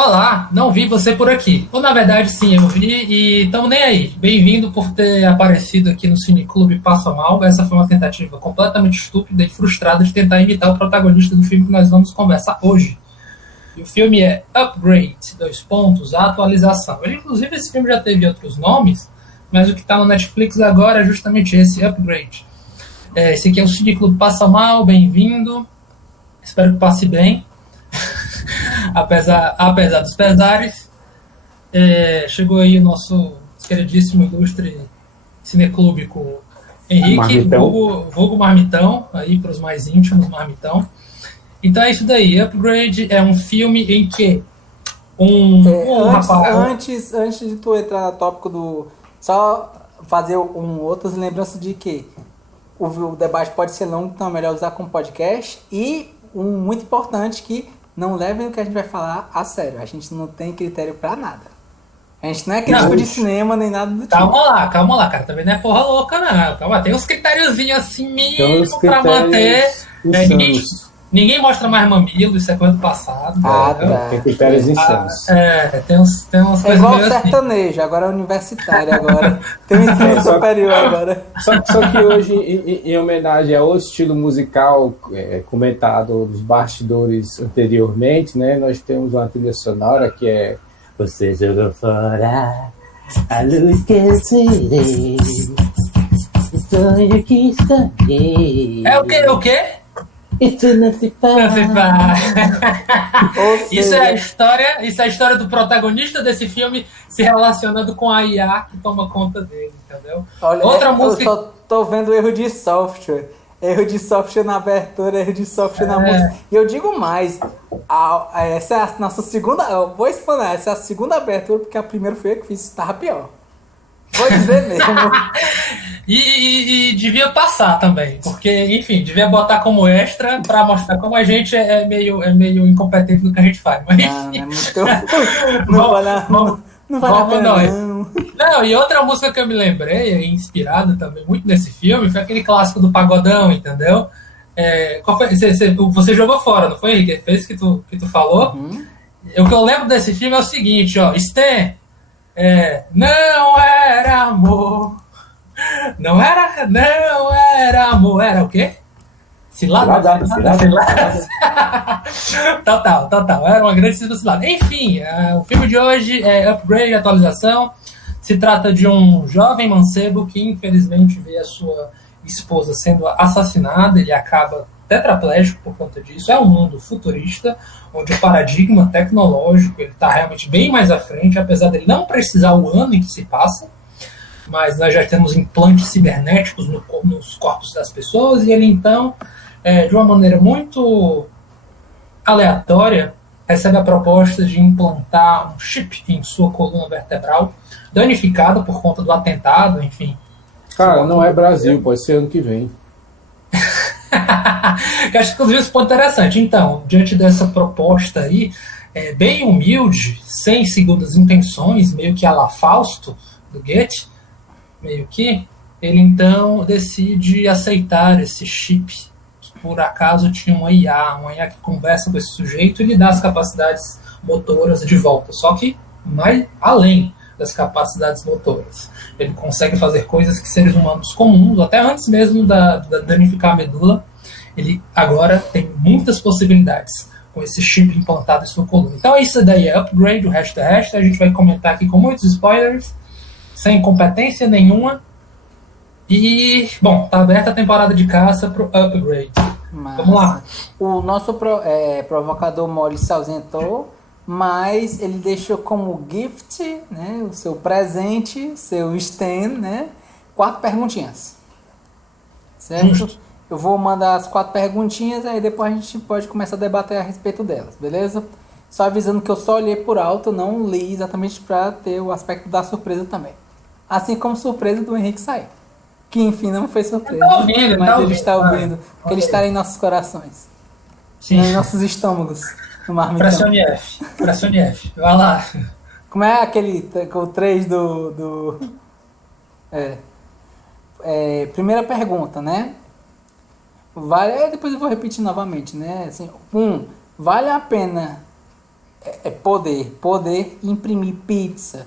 Olá, não vi você por aqui. Ou na verdade, sim, eu vi e tamo nem aí. Bem-vindo por ter aparecido aqui no Cineclube Passa Mal. Essa foi uma tentativa completamente estúpida e frustrada de tentar imitar o protagonista do filme que nós vamos conversar hoje. E o filme é Upgrade, dois pontos, a atualização. Inclusive, esse filme já teve outros nomes, mas o que está no Netflix agora é justamente esse, Upgrade. Esse aqui é o Cineclube Passa Mal, bem-vindo. Espero que passe bem. apesar dos pesares, chegou aí o nosso queridíssimo ilustre cineclúbico Henrique, vulgo Marmitão, aí para os mais íntimos, Marmitão. Então é isso daí, Upgrade é um filme em que Antes de tu entrar no tópico do... Só fazer outras lembranças de que o debate pode ser longo, então é melhor usar como podcast. E muito importante que não levem o que a gente vai falar a sério. A gente não tem critério pra nada. A gente não é crítico de cinema nem nada do tipo. Calma lá, cara. Também não é porra louca, não. Calma, tem uns critériozinhos assim mínimos pra manter. Ninguém mostra mais mamilo, isso é coisa do passado. Tem critérios insanos. Tem umas coisas igual sertanejo, agora é universitário, agora. Tem um ensino superior agora. Só que hoje, em homenagem ao outro estilo musical comentado nos bastidores anteriormente, né, nós temos uma trilha sonora que é Você jogou fora a luz que eu serei, o sonho que sonhei. É o quê? Isso não se faz. Isso é a história do protagonista desse filme se relacionando com a IA que toma conta dele, entendeu? Olha, outra música... Eu só tô vendo erro de software. Erro de software na abertura, erro de software na música. E eu digo mais, essa é a nossa segunda... Eu vou explanar, essa é a segunda abertura, porque a primeira foi eu que fiz, estava pior. Vou dizer mesmo. E devia passar também, porque, enfim, devia botar como extra pra mostrar como a gente é meio incompetente no que a gente faz. Mas, enfim. Não vale a pena. Não, e outra música que eu me lembrei, inspirada também muito nesse filme, foi aquele clássico do Pagodão, entendeu? Qual foi? Você jogou fora, não foi, Henrique? Foi isso que tu falou? Uhum. O que eu lembro desse filme é o seguinte, ó, Stan, não era amor. Não era amor, era o quê? Cilada. Total. Era uma grande cilada. Enfim, o filme de hoje é Upgrade, atualização. Se trata de um jovem mancebo que infelizmente vê a sua esposa sendo assassinada. Ele acaba tetraplégico por conta disso. É um mundo futurista, onde o paradigma tecnológico está realmente bem mais à frente, apesar dele não precisar o ano em que se passa. Mas nós já temos implantes cibernéticos nos corpos das pessoas, e ele então, de uma maneira muito aleatória, recebe a proposta de implantar um chip em sua coluna vertebral, danificada por conta do atentado, enfim. Cara, não é Brasil, pode ser ano que vem. Eu acho que inclusive esse ponto é interessante. Então, diante dessa proposta aí, bem humilde, sem segundas intenções, meio que a la Fausto, do Goethe, meio que, ele então decide aceitar esse chip que por acaso tinha uma IA que conversa com esse sujeito e lhe dá as capacidades motoras de volta, só que mais além das capacidades motoras. Ele consegue fazer coisas que seres humanos comuns, até antes mesmo da danificar a medula, ele agora tem muitas possibilidades com esse chip implantado em sua coluna. Então isso daí é Upgrade, o resto é resto, a gente vai comentar aqui com muitos spoilers, sem competência nenhuma. E, bom, tá aberta a temporada de caça pro Upgrade. Vamos lá. O nosso provocador Mori se ausentou, mas ele deixou como gift, né, o seu presente, seu stand, né, 4 perguntinhas. Certo? Justo. Eu vou mandar as 4 perguntinhas, aí depois a gente pode começar a debater a respeito delas, beleza? Só avisando que eu só olhei por alto, não li exatamente para ter o aspecto da surpresa também. Assim como surpresa do Henrique sair. Que enfim não foi surpresa. Mas ele está ouvindo. Porque ele está em nossos corações. Sim. Em nossos estômagos. No marmitão. Pressione F. Vai lá. Como é aquele. O 3 primeira pergunta, né? Depois eu vou repetir novamente, né? Assim, vale a pena É poder imprimir pizza,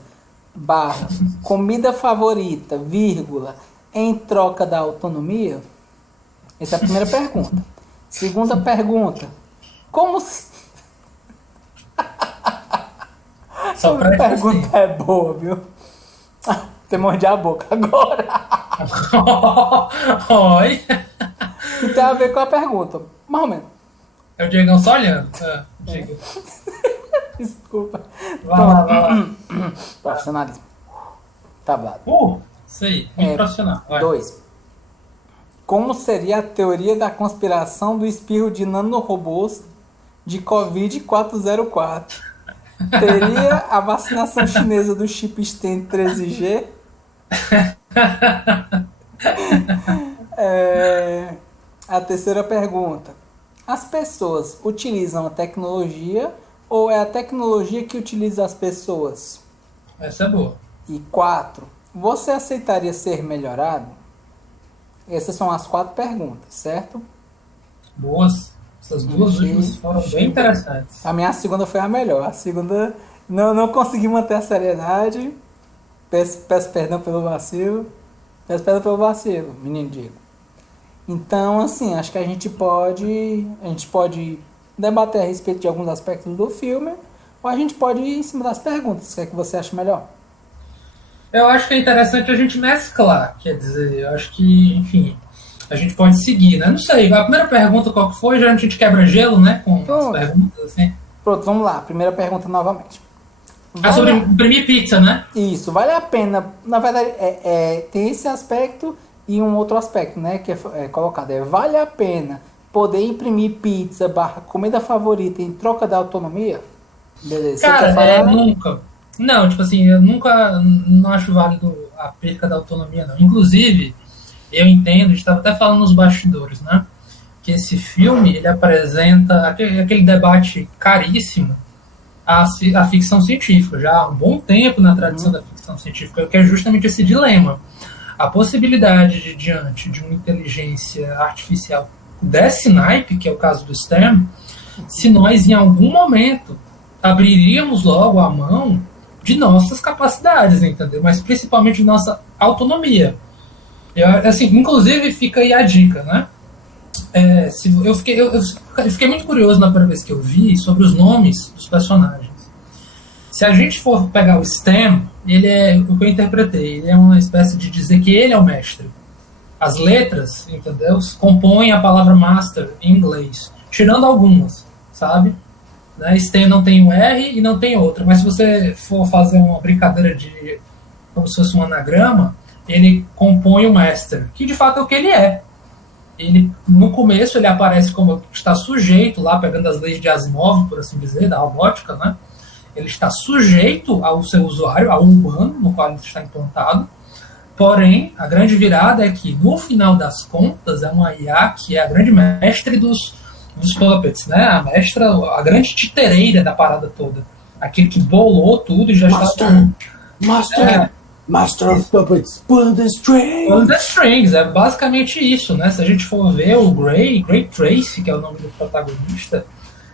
barra, comida favorita, vírgula, em troca da autonomia? Essa é a primeira pergunta. Segunda pergunta, como se... Só A pra pergunta assim. é boa, viu? Você morde a boca agora. Oi. E tem a ver com a pergunta. Mais ou menos. É o Diegão só olhando. Ah, diga. Desculpa. Vai lá, vai lá. Profissionalismo. Tablado. Isso aí, muito profissional. Vai. 2. Como seria a teoria da conspiração do espirro de nanorobôs de Covid-404? Teria a vacinação chinesa do chip Stent 13G? A terceira pergunta. As pessoas utilizam a tecnologia ou é a tecnologia que utiliza as pessoas? Essa é boa. E 4. Você aceitaria ser melhorado? Essas são as 4 perguntas, certo? Boas. Essas duas últimas foram bem interessantes. A minha segunda foi a melhor. A segunda não consegui manter a seriedade. Peço perdão pelo vacilo. Peço perdão pelo vacilo, menino Diego. Então, assim, acho que a gente pode debater a respeito de alguns aspectos do filme, ou a gente pode ir em cima das perguntas. O que é que você acha melhor? Eu acho que é interessante a gente mesclar. Quer dizer, eu acho que, enfim, a gente pode seguir, né? Não sei, a primeira pergunta qual que foi? Já a gente quebra gelo, né? Com as perguntas, assim. Pronto, vamos lá. Primeira pergunta novamente. Sobre imprimir pizza, né? Isso, vale a pena. Na verdade, tem esse aspecto e um outro aspecto, né? Que é colocado. Vale a pena poder imprimir pizza barra comida favorita em troca da autonomia? Beleza. Cara, nunca. Não, tipo assim, eu nunca não acho válido a perca da autonomia, não. Inclusive, eu entendo, a gente estava até falando nos bastidores, né? Que esse filme, ele apresenta aquele debate caríssimo a ficção científica, já há um bom tempo na tradição da ficção científica, que é justamente esse dilema. A possibilidade de, diante de uma inteligência artificial desse naipe, que é o caso do STEM, se nós em algum momento abriríamos logo a mão de nossas capacidades, entendeu? Mas principalmente de nossa autonomia. Assim, inclusive fica aí a dica, né? Eu fiquei muito curioso na primeira vez que eu vi sobre os nomes dos personagens. Se a gente for pegar o STEM, ele é o que eu interpretei, ele é uma espécie de dizer que ele é o mestre. As letras, entendeu? Compõem a palavra master em inglês, tirando algumas, sabe? Né? STEM não tem um R e não tem outra, mas se você for fazer uma brincadeira de como se fosse um anagrama, ele compõe o master, que de fato é o que ele é. Ele, no começo, ele aparece como está sujeito, lá pegando as leis de Asimov, por assim dizer, da robótica, né? Ele está sujeito ao seu usuário, ao humano, no qual ele está implantado. Porém, a grande virada é que, no final das contas, é uma IA que é a grande mestre dos puppets, né? A mestra, a grande titereira da parada toda. Aquele que bolou tudo e já está... Master of Puppets, pull the strings. Pull the strings, é basicamente isso, né? Se a gente for ver o Gray Tracy, que é o nome do protagonista,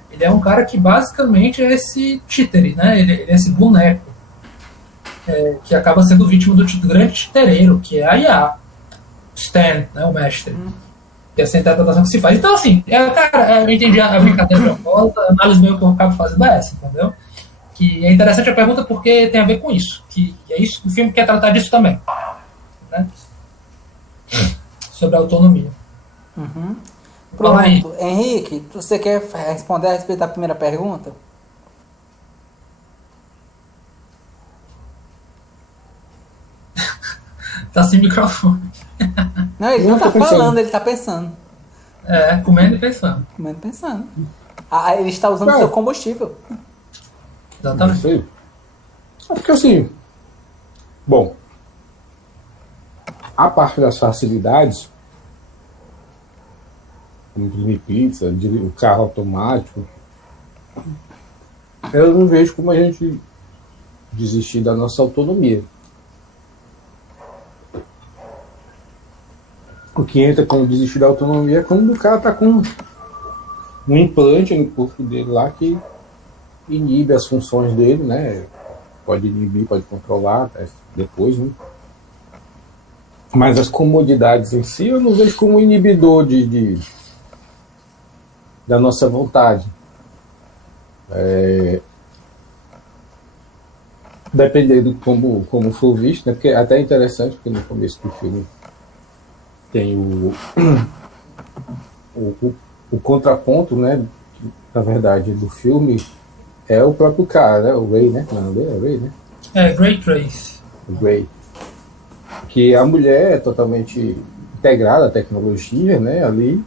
ele é um cara que basicamente é esse títere, né? Ele é esse boneco que acaba sendo vítima do grande titereiro, que é a IA, Stan, né? O mestre. E essa interpretação que se faz. Então, assim, cara, eu entendi a brincadeira de volta, a análise meio que eu acabo fazendo é essa, entendeu? Que é interessante a pergunta porque tem a ver com isso. Que é isso, o filme quer tratar disso também. Né? Sobre a autonomia. Pronto. Henrique, você quer responder a respeito da primeira pergunta? Tá sem microfone. Não, ele não tá falando, ele tá pensando. Comendo e pensando. Comendo e pensando. Ele está usando seu combustível. Exatamente. É porque assim, bom, a parte das facilidades, como imprimir pizza, o carro automático, eu não vejo como a gente desistir da nossa autonomia. O que entra como desistir da autonomia é quando o cara tá com um implante no corpo dele lá que inibe as funções dele, né? Pode inibir, pode controlar até depois, né? Mas as comodidades em si eu não vejo como um inibidor da nossa vontade. Dependendo como for visto, né? Porque é até interessante, porque no começo do filme tem o contraponto, né? Na verdade, do filme é o próprio cara, né? O Ray, né? Não, é o Ray, né? Ray Trace. O Ray. Que a mulher é totalmente integrada à tecnologia, né? Ali,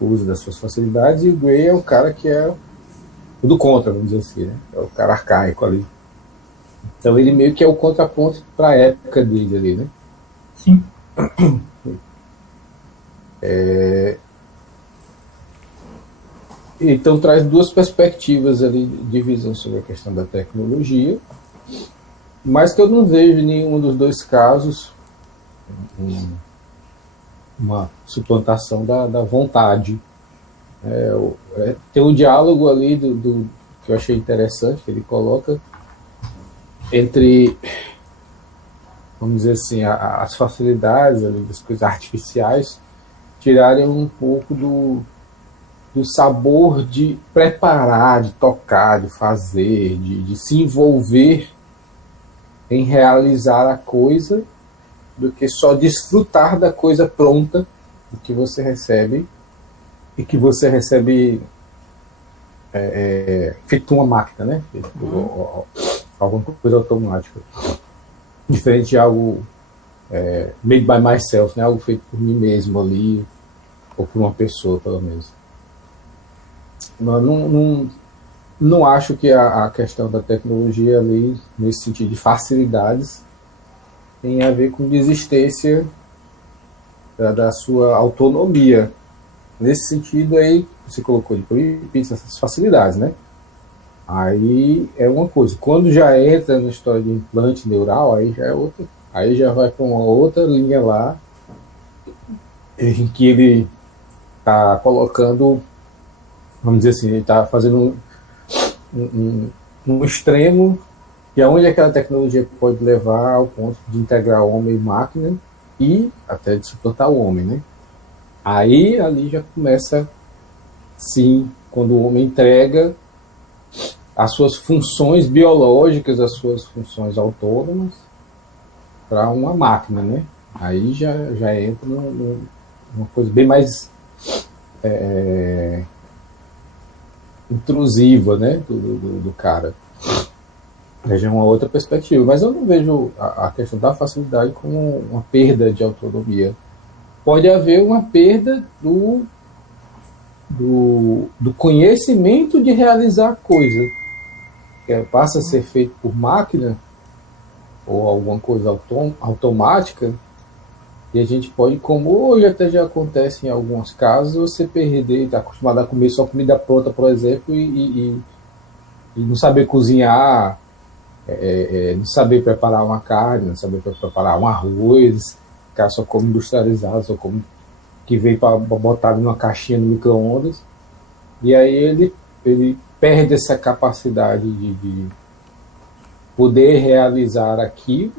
o uso das suas facilidades, e o Ray é o cara que é o do contra, vamos dizer assim, né? É o cara arcaico ali. Então ele meio que é o contraponto para a época dele ali, né? Sim. Então traz duas perspectivas ali de visão sobre a questão da tecnologia, mas que eu não vejo em nenhum dos dois casos uma suplantação da vontade. Tem um diálogo ali que eu achei interessante, que ele coloca entre, vamos dizer assim, as facilidades ali das coisas artificiais tirarem um pouco do sabor de preparar, de tocar, de fazer, de se envolver em realizar a coisa, do que só desfrutar da coisa pronta que você recebe, e que você recebe feito uma máquina, né? Alguma coisa automática. Diferente de algo made by myself, né? Algo feito por mim mesmo ali, ou por uma pessoa, pelo menos. Mas não acho que a questão da tecnologia ali, nesse sentido de facilidades, tem a ver com desistência da sua autonomia. Nesse sentido aí, você colocou de proibir essas facilidades, né? Aí é uma coisa. Quando já entra na história de implante neural, aí já é outra. Aí já vai para uma outra linha lá, em que ele está colocando, vamos dizer assim, ele está fazendo um extremo, e aonde aquela tecnologia pode levar ao ponto de integrar homem e máquina e até de suplantar o homem, né? Aí ali já começa, sim, quando o homem entrega as suas funções biológicas, as suas funções autônomas para uma máquina, né? Aí já entra numa coisa bem mais intrusiva, né, do cara. Veja uma outra perspectiva, mas eu não vejo a questão da facilidade como uma perda de autonomia. Pode haver uma perda do conhecimento de realizar a coisa, que passa a ser feito por máquina ou alguma coisa automática, e a gente pode, como hoje até já acontece em alguns casos, você perder, está acostumado a comer só comida pronta, por exemplo, e não saber cozinhar, não saber preparar uma carne, não saber preparar um arroz, ficar só como industrializado, só como que veio para botar numa caixinha no micro-ondas, e aí ele perde essa capacidade de poder realizar aquilo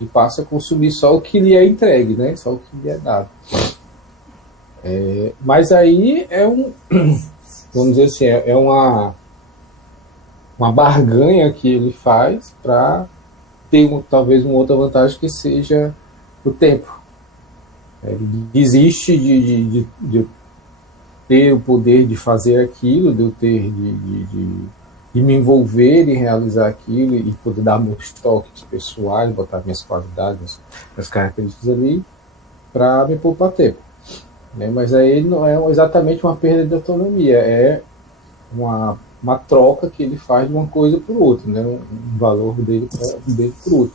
e passa a consumir só o que lhe é entregue, né? Só o que lhe é dado. Mas aí vamos dizer assim, é uma barganha que ele faz para ter talvez uma outra vantagem, que seja o tempo. Ele desiste de ter o poder de fazer aquilo, de eu ter de me envolver em realizar aquilo e poder dar meus toques pessoais, botar minhas qualidades, minhas características ali, para me poupar tempo. Mas aí não é exatamente uma perda de autonomia, é uma troca que ele faz de uma coisa para o outro, né? Um valor dele para o outro.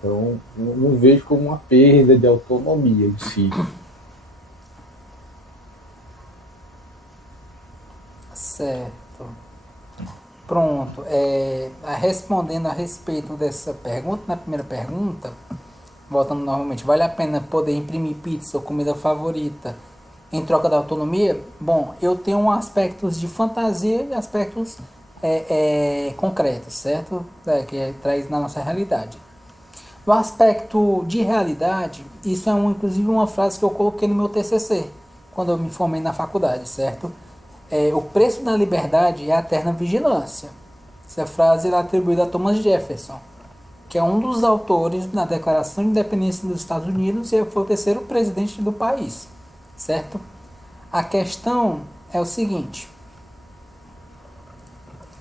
Então, eu não vejo como uma perda de autonomia em si. Certo. Pronto. Respondendo a respeito dessa pergunta, na primeira pergunta, voltando novamente, vale a pena poder imprimir pizza ou comida favorita em troca da autonomia? Bom, eu tenho aspectos de fantasia e aspectos concretas, certo? Que traz na nossa realidade. No aspecto de realidade, isso é inclusive uma frase que eu coloquei no meu TCC, quando eu me formei na faculdade, certo? O preço da liberdade é a eterna vigilância. Essa frase é atribuída a Thomas Jefferson, que é um dos autores na Declaração de Independência dos Estados Unidos e foi o terceiro presidente do país, certo? A questão é o seguinte: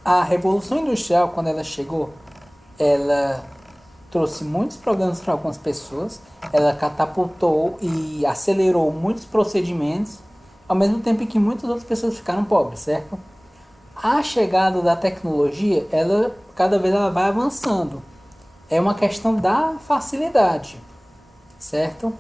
a Revolução Industrial, quando ela chegou, ela trouxe muitos problemas para algumas pessoas, ela catapultou e acelerou muitos procedimentos, ao mesmo tempo que muitas outras pessoas ficaram pobres, certo? A chegada da tecnologia, cada vez ela vai avançando. É uma questão da facilidade, certo?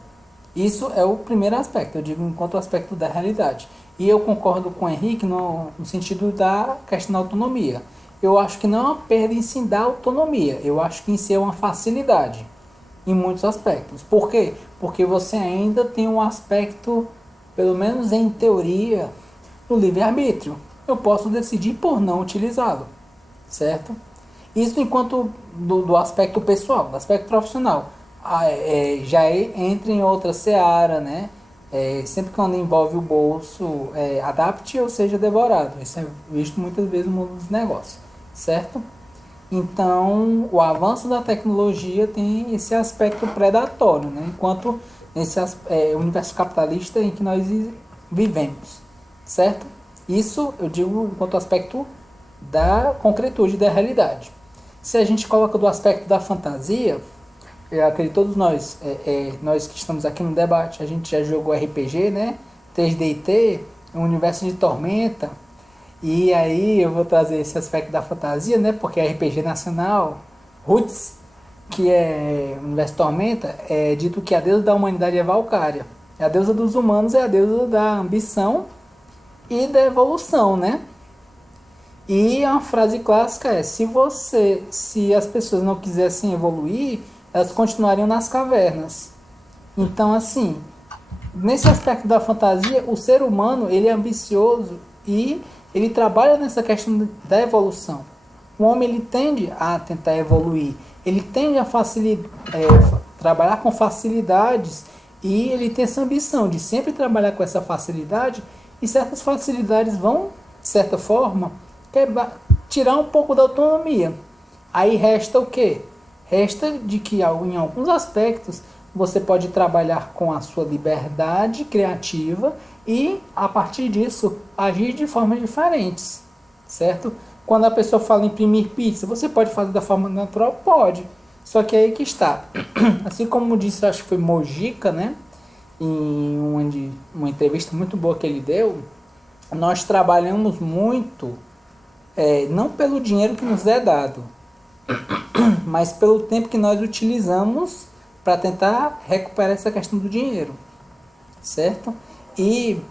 Isso é o primeiro aspecto, eu digo enquanto aspecto da realidade. E eu concordo com o Henrique no sentido da questão da autonomia. Eu acho que não é uma perda em si da autonomia, eu acho que em si é uma facilidade, em muitos aspectos. Por quê? Porque você ainda tem um aspecto, pelo menos em teoria, do livre-arbítrio. Eu posso decidir por não utilizá-lo, certo? Isso enquanto do aspecto pessoal, do aspecto profissional. Já entra em outra seara, né? Sempre quando envolve o bolso, adapte ou seja devorado. Isso é visto muitas vezes no mundo dos negócios, certo? Então, o avanço da tecnologia tem esse aspecto predatório, né? Enquanto nesse universo capitalista em que nós vivemos, certo? Isso eu digo enquanto aspecto da concretude da realidade. Se a gente coloca do aspecto da fantasia, eu acredito que todos nós, nós que estamos aqui no debate, a gente já jogou RPG, né? 3D&T, um universo de Tormenta, e aí eu vou trazer esse aspecto da fantasia, né? Porque RPG nacional, Roots, que é o universo de Tormenta, é dito que a deusa da humanidade é Valkyria. A deusa dos humanos é a deusa da ambição e da evolução, né? E uma frase clássica é: se as pessoas não quisessem evoluir, elas continuariam nas cavernas. Então, assim, nesse aspecto da fantasia, o ser humano ele é ambicioso e ele trabalha nessa questão da evolução. O homem ele tende a tentar evoluir, ele tende a trabalhar com facilidades e ele tem essa ambição de sempre trabalhar com essa facilidade, e certas facilidades vão, de certa forma, tirar um pouco da autonomia. Aí resta o quê? Resta de que em alguns aspectos você pode trabalhar com a sua liberdade criativa e, a partir disso, agir de formas diferentes, certo? Quando a pessoa fala em imprimir pizza, você pode fazer da forma natural? Pode. Só que aí que está. Assim como disse, acho que foi Mojica, né? Em uma entrevista muito boa que ele deu, nós trabalhamos muito, não pelo dinheiro que nos é dado, mas pelo tempo que nós utilizamos para tentar recuperar essa questão do dinheiro, certo? E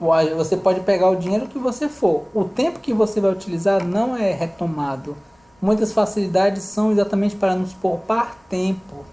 você pode pegar o dinheiro que você for, o tempo que você vai utilizar não é retomado. Muitas facilidades são exatamente para nos poupar tempo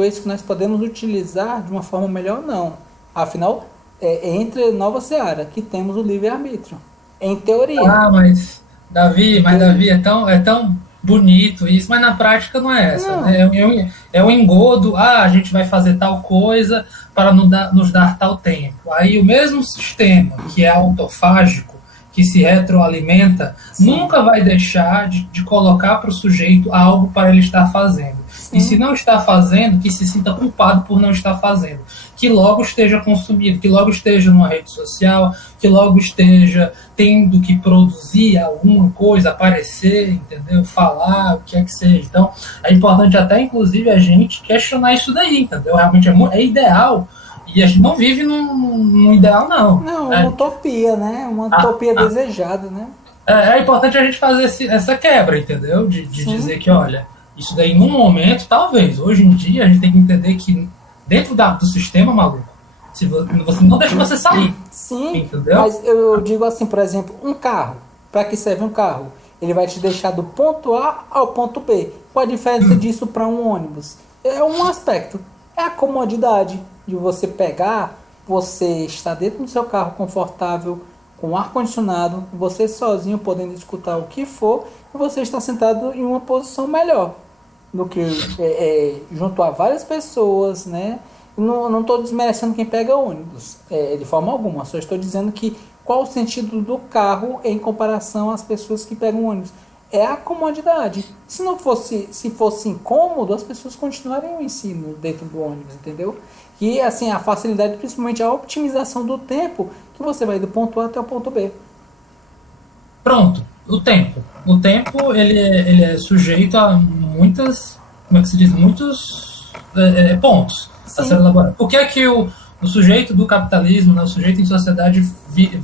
esse que nós podemos utilizar de uma forma melhor, não. Afinal, entre nova seara que temos o livre-arbítrio, em teoria. Mas Davi, é tão bonito isso, mas na prática não é essa. Né? É um engodo, a gente vai fazer tal coisa para nos dar tal tempo. Aí o mesmo sistema que é autofágico, que se retroalimenta, sim, nunca vai deixar de colocar para o sujeito algo para ele estar fazendo. Sim. E se não está fazendo, que se sinta culpado por não estar fazendo. Que logo esteja consumido, que logo esteja numa rede social, que logo esteja tendo que produzir alguma coisa, aparecer, entendeu? Falar, o que é que seja. Então, é importante até, inclusive, a gente questionar isso daí, entendeu? Realmente é ideal, e a gente não vive num ideal, não. Não, uma utopia, né? Uma utopia desejada, né? É importante a gente fazer essa quebra, entendeu? De dizer que, olha, isso daí, num momento, talvez. Hoje em dia, a gente tem que entender que dentro do sistema, maluco, você não deixa você sair. Sim, entendeu? Mas eu digo assim, por exemplo, um carro. Para que serve um carro? Ele vai te deixar do ponto A ao ponto B. Qual a diferença disso para um ônibus? É um aspecto. É a comodidade de você pegar, você estar dentro do seu carro confortável, com ar-condicionado, você sozinho podendo escutar o que for, e você está sentado em uma posição melhor do que junto a várias pessoas, né? Não estou desmerecendo quem pega ônibus, de forma alguma, só estou dizendo que qual o sentido do carro em comparação às pessoas que pegam ônibus? É a comodidade. Se fosse incômodo, as pessoas continuariam o ensino dentro do ônibus, entendeu? E assim, a facilidade, principalmente a optimização do tempo, que você vai do ponto A até o ponto B. Pronto, o tempo. O tempo, ele é sujeito a muitas, como é que se diz? Muitos pontos a ser elaborado. Por que é que o sujeito do capitalismo, né, o sujeito em sociedade vê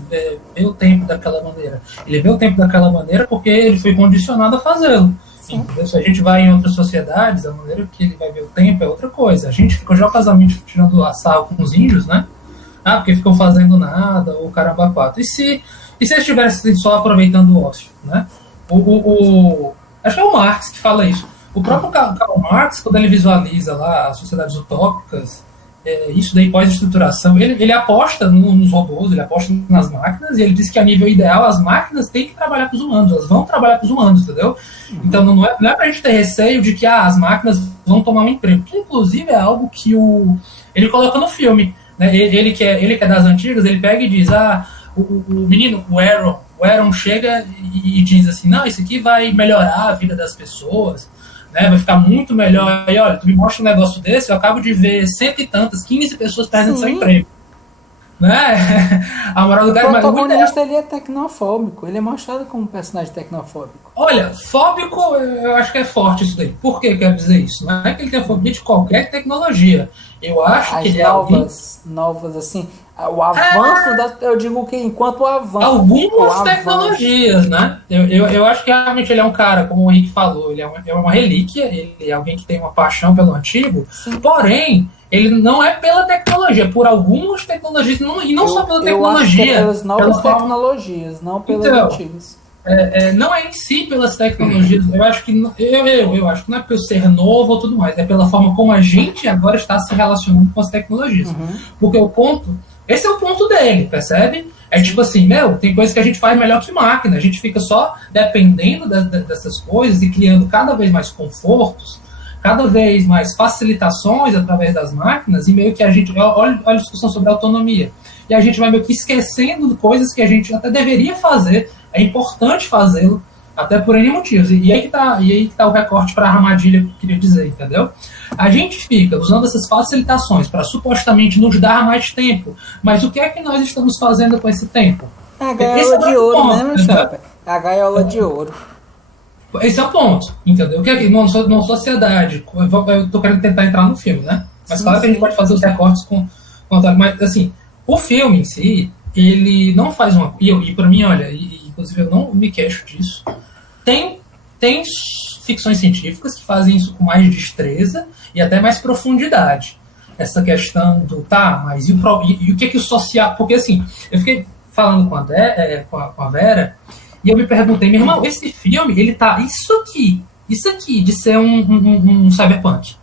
o tempo daquela maneira? Ele vê o tempo daquela maneira porque ele foi condicionado a fazê-lo. Se a gente vai em outras sociedades, a maneira que ele vai ver o tempo é outra coisa. A gente ficou jocosamente tirando a sarro com os índios, né? Porque ficam fazendo nada, ou caramba quatro. E se eles estivessem só aproveitando o ócio, né? Acho que é o Marx que fala isso. O próprio Karl Marx, quando ele visualiza lá as sociedades utópicas, isso daí pós-estruturação, ele aposta nos robôs, ele aposta nas máquinas, e ele diz que a nível ideal as máquinas têm que trabalhar com os humanos, elas vão trabalhar com os humanos, entendeu? Então não é pra gente ter receio de que as máquinas vão tomar um emprego, que inclusive é algo que ele coloca no filme, né? Ele que é das antigas, ele pega e diz, o menino, o Aaron chega e diz assim, não, isso aqui vai melhorar a vida das pessoas, né, vai ficar muito melhor. E olha, tu me mostra um negócio desse, eu acabo de ver 100 e tantas, 15 pessoas perdendo seu emprego. Né? A moral do cara, o protagonista ele é tecnofóbico, ele é mostrado como um personagem tecnofóbico. Olha, fóbico, eu acho que é forte isso daí. Por que eu quero dizer isso? Não é que ele tem fobia de qualquer tecnologia. Eu acho que ele é novas, assim, o avanço eu digo que enquanto o avanço... Algumas tecnologias, né? Eu acho que realmente ele é um cara, como o Henrique falou, ele é uma relíquia, ele é alguém que tem uma paixão pelo antigo, porém, ele não é pela tecnologia, por algumas tecnologias, e não só pela tecnologia. Eu acho que é pelas novas tecnologias, não pelas antigas. Não é em si pelas tecnologias, eu acho que não é pelo ser novo ou tudo mais, é pela forma como a gente agora está se relacionando com as tecnologias. Porque esse é o ponto dele, percebe? É tipo assim, tem coisas que a gente faz melhor que máquina, a gente fica só dependendo dessas coisas e criando cada vez mais confortos, cada vez mais facilitações através das máquinas, e meio que a gente, olha a discussão sobre autonomia, e a gente vai meio que esquecendo de coisas que a gente até deveria fazer, é importante fazê-lo, até por N motivos. E aí que tá o recorte para a armadilha que eu queria dizer, entendeu? A gente fica usando essas facilitações para supostamente nos dar mais tempo, mas o que é que nós estamos fazendo com esse tempo? A gaiola de ouro, né, meu chapa? A gaiola de ouro. Esse é o ponto, entendeu? O que é que numa sociedade, eu tô querendo tentar entrar no filme, né? Mas claro que a gente pode fazer os recortes com mas assim, o filme em si, ele não faz uma... E para mim, olha, inclusive eu não me queixo disso, tem ficções científicas que fazem isso com mais destreza e até mais profundidade. Essa questão do, mas e o que é que o social... Porque assim, eu fiquei falando com a Vera, e eu me perguntei, meu irmão, esse filme, ele tá... Isso aqui de ser um cyberpunk.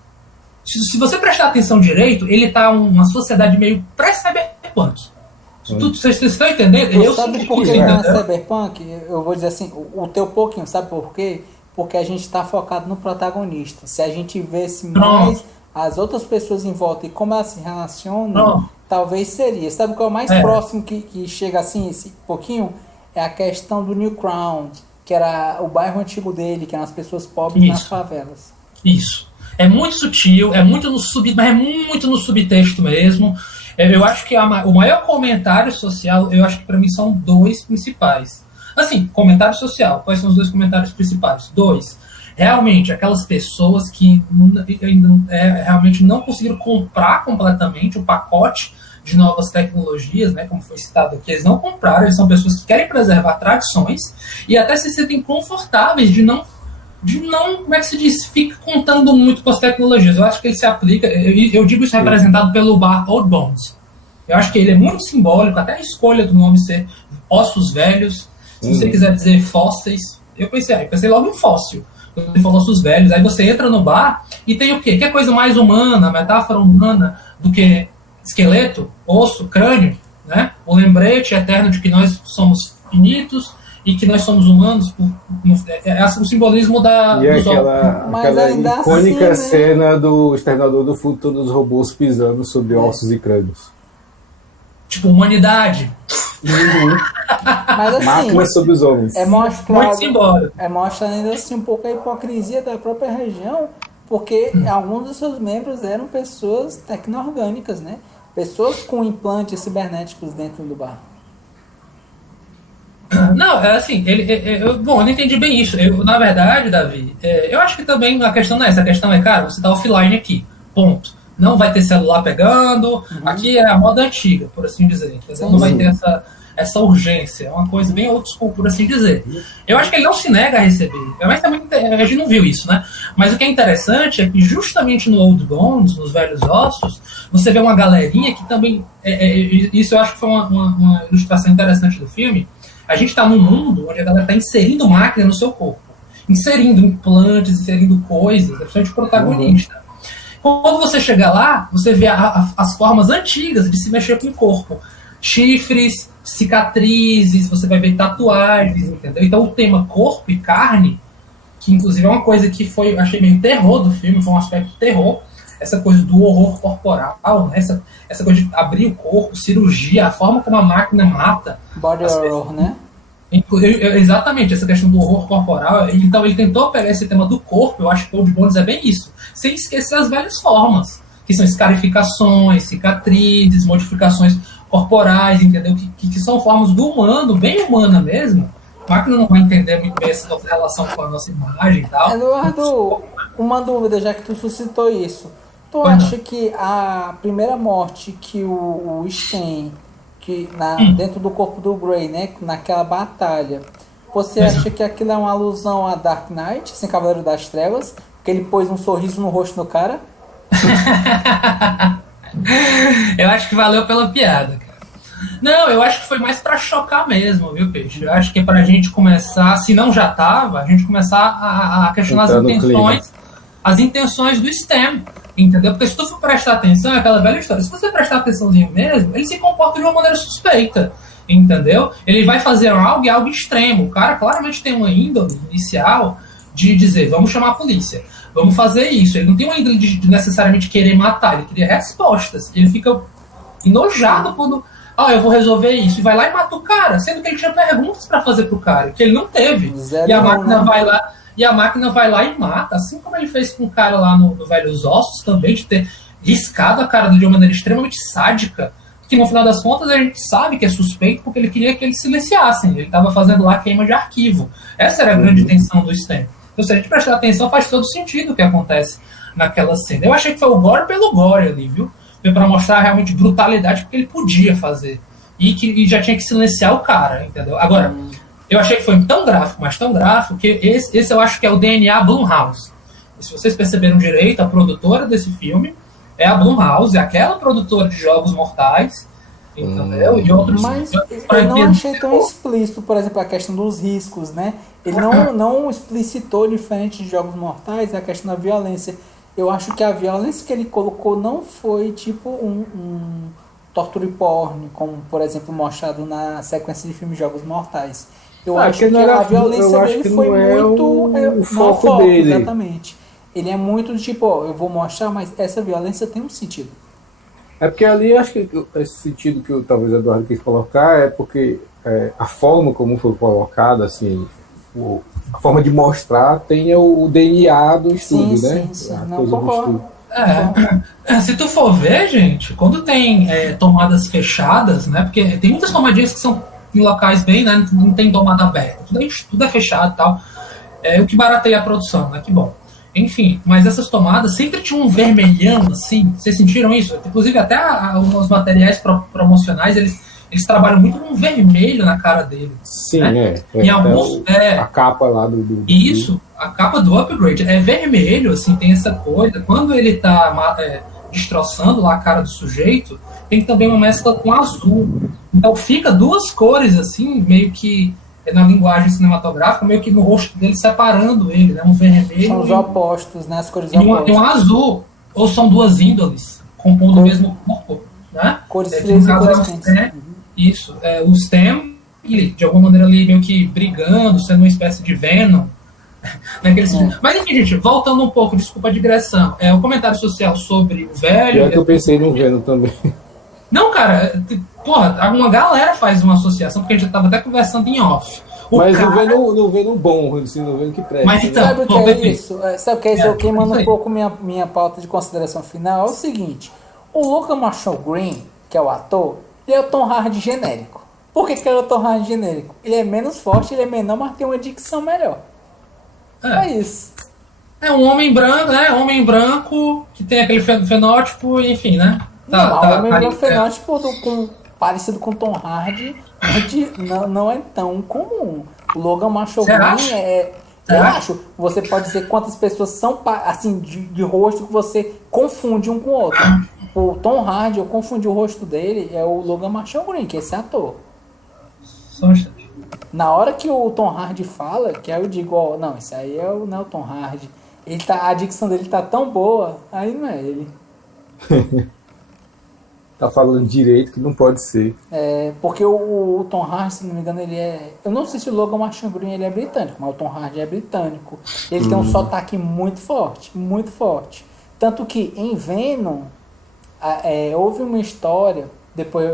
Se você prestar atenção direito, ele tá uma sociedade meio pré-cyberpunk. Vocês estão entendendo? Sabe por que não é cyberpunk? Eu vou dizer assim, o teu pouquinho, sabe por quê? Porque a gente está focado no protagonista. Se a gente visse mais as outras pessoas em volta e como elas se relacionam, talvez seria. Sabe o que é o mais próximo que chega assim, esse pouquinho? É a questão do New Crown, que era o bairro antigo dele, que eram as pessoas pobres nas favelas. Isso. É muito sutil, é muito no subtexto mesmo. Eu acho que o maior comentário social, eu acho que para mim são dois principais. Assim, comentário social, quais são os dois comentários principais? Dois, realmente, aquelas pessoas que realmente não conseguiram comprar completamente o pacote de novas tecnologias, né, como foi citado aqui, eles não compraram, eles são pessoas que querem preservar tradições e até se sentem confortáveis de não, como é que se diz, fica contando muito com as tecnologias. Eu acho que ele se aplica, eu digo isso representado pelo bar Old Bones. Eu acho que ele é muito simbólico, até a escolha do nome ser ossos velhos, se você quiser dizer fósseis, eu pensei logo em fóssil, quando ele falou ossos velhos, aí você entra no bar e tem o quê? Que é coisa mais humana, metáfora humana do que esqueleto, osso, crânio, né? O lembrete eterno de que nós somos finitos e que nós somos humanos, o simbolismo da... E aquela icônica assim, cena do Exterminador do Futuro dos robôs pisando sobre ossos e crânios. Tipo, humanidade. Mas, assim, máquinas sobre os homens. Muito simbólico. Mostra ainda assim um pouco a hipocrisia da própria região, porque alguns dos seus membros eram pessoas tecno-orgânicas, né? Pessoas com implantes cibernéticos dentro do bar. Não, é assim, eu não entendi bem isso. Na verdade, Davi, eu acho que também a questão não é essa. A questão é, cara, você tá offline aqui, ponto. Não vai ter celular pegando, aqui é a moda antiga, por assim dizer. Não vai ter essa urgência, é uma coisa bem old school, por assim dizer. Eu acho que ele não se nega a receber, mas também a gente não viu isso, né? Mas o que é interessante é que justamente no Old Bones, nos Velhos Ossos, você vê uma galerinha que também, isso eu acho que foi uma ilustração interessante do filme. A gente está num mundo onde a galera está inserindo máquina no seu corpo, inserindo implantes, inserindo coisas, principalmente o protagonista. Quando você chega lá, você vê as formas antigas de se mexer com o corpo. Chifres, cicatrizes, você vai ver tatuagens, entendeu? Então o tema corpo e carne, que inclusive é uma coisa que eu achei meio terror do filme, foi um aspecto terror, essa coisa do horror corporal, né? essa coisa de abrir o corpo, cirurgia, a forma como a máquina mata. Body horror, né? Exatamente, essa questão do horror corporal. Então ele tentou pegar esse tema do corpo, eu acho que o Old Bones é bem isso, sem esquecer as velhas formas, que são escarificações, cicatrizes, modificações corporais, entendeu? Que são formas do humano, bem humana mesmo. A máquina não vai entender muito bem essa nossa relação com a nossa imagem e tal. Eduardo, uma dúvida, já que tu suscitou isso. Tu acha que a primeira morte que o Sten, dentro do corpo do Grey, né, naquela batalha, você acha que aquilo é uma alusão a Dark Knight, sem Cavaleiro das Trevas, porque ele pôs um sorriso no rosto do cara? Eu acho que valeu pela piada, cara. Não, eu acho que foi mais pra chocar mesmo, viu, Peixe? Eu acho que é pra gente começar, se não já tava, a gente começar a questionar as intenções do Stan, entendeu? Porque se tu for prestar atenção, é aquela velha história. Se você prestar atençãozinho mesmo, ele se comporta de uma maneira suspeita, entendeu? Ele vai fazer algo extremo. O cara claramente tem uma índole inicial de dizer, vamos chamar a polícia, vamos fazer isso. Ele não tem uma índole de necessariamente querer matar, ele queria respostas. Ele fica enojado quando, eu vou resolver isso, e vai lá e mata o cara, sendo que ele tinha perguntas pra fazer pro cara, que ele não teve. E a máquina vai lá e mata, assim como ele fez com o cara lá no Velhos Ossos também, de ter riscado a cara dele de uma maneira extremamente sádica, que no final das contas a gente sabe que é suspeito porque ele queria que eles silenciassem, ele estava fazendo lá queima de arquivo. Essa era a grande intenção do Stan. Então, se a gente prestar atenção, faz todo sentido o que acontece naquela cena. Eu achei que foi o gore pelo gore ali, viu? Foi pra mostrar realmente brutalidade, porque ele podia fazer. E já tinha que silenciar o cara, entendeu? Agora, eu achei que foi tão gráfico, mas tão gráfico, que esse eu acho que é o DNA Blumhouse. E se vocês perceberam direito, a produtora desse filme é a Blumhouse, é aquela produtora de Jogos Mortais, entendeu? E outros... Mas eu não achei tão explícito, por exemplo, a questão dos riscos, né? Ele não explicitou, diferente de Jogos Mortais, a questão da violência. Eu acho que a violência que ele colocou não foi tipo um torture porn, como, por exemplo, mostrado na sequência de filmes Jogos Mortais. Eu acho que a violência dele foi muito... o foco dele. Exatamente. Ele é muito tipo, eu vou mostrar, mas essa violência tem um sentido. É porque ali, acho que esse sentido que talvez o Eduardo quis colocar é porque a forma como foi colocada, assim, a forma de mostrar tem o DNA do estúdio, né? Sim. Não concordo. Se tu for ver, gente, quando tem tomadas fechadas, né? Porque tem muitas tomadinhas que são em locais bem, né? Não tem tomada aberta, tudo é fechado e tal. O que barateia a produção, né? Que bom. Enfim, mas essas tomadas sempre tinham um vermelhão, assim. Vocês sentiram isso? Inclusive, até os materiais promocionais, eles trabalham muito com vermelho na cara dele. Sim, né? Em alguns, a capa lá do... Isso, a capa do Upgrade é vermelho, assim, tem essa coisa. Quando ele tá destroçando lá a cara do sujeito, tem também uma mescla com azul. Então fica duas cores, assim, meio que na linguagem cinematográfica, meio que no rosto dele, separando ele, né? Um vermelho. São os opostos, né? As cores opostas. E um azul, ou são duas índoles, compondo o mesmo corpo, né? Cores frias e cores quentes. Isso. O Stan, ele, de alguma maneira ali meio que brigando, sendo uma espécie de Venom. Mas enfim, gente, voltando um pouco, desculpa a digressão. O comentário social sobre o velho. É que eu pensei no Venom também. Não, cara, porra, uma galera faz uma associação, porque a gente já tava até conversando em off. Mas não vê no bom, assim, não vê no que presta. Mas então, sabe o que é isso? Sabe o que é isso? Eu queimando um pouco minha pauta de consideração final. É o seguinte: o Logan Marshall Green, que é o ator, ele é o Tom Hardy genérico. Por que ele é o Tom Hardy genérico? Ele é menos forte, ele é menor, mas tem uma dicção melhor. É isso. É um homem branco, né? Homem branco que tem aquele fenótipo, enfim, né? Homem fenótipo parecido com Tom Hardy não é tão comum. O Logan Marshall Green eu acho. Você pode dizer quantas pessoas são assim de rosto que você confunde um com o outro. O Tom Hardy, eu confundi o rosto dele, é o Logan Marshall Green, que é esse ator. Só um instante. Na hora que o Tom Hardy fala, que aí eu digo, não, esse aí não é o Tom Hardy. A dicção dele tá tão boa, aí não é ele. Tá falando direito que não pode ser. Porque o Tom Hardy, se não me engano, ele é... Eu não sei se o Logan Marshall Green ele é britânico, mas o Tom Hardy é britânico. Ele tem um sotaque muito forte, muito forte. Tanto que em Venom, houve uma história, depois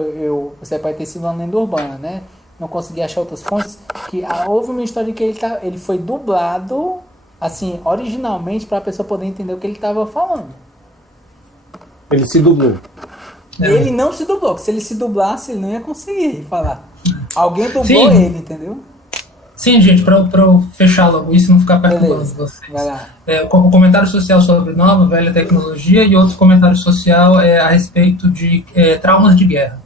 você pode ter sido uma lenda urbana, né? Não consegui achar outras fontes, que houve uma história que ele foi dublado, assim, originalmente, para a pessoa poder entender o que ele estava falando. Ele se dublou. Ele não se dublou, porque se ele se dublasse, ele não ia conseguir falar. Alguém dublou ele, entendeu? Sim, gente, para eu fechar logo isso e não ficar perturbando vocês. Vai lá. Um comentário social sobre nova, velha tecnologia e outro comentário social a respeito de traumas de guerra.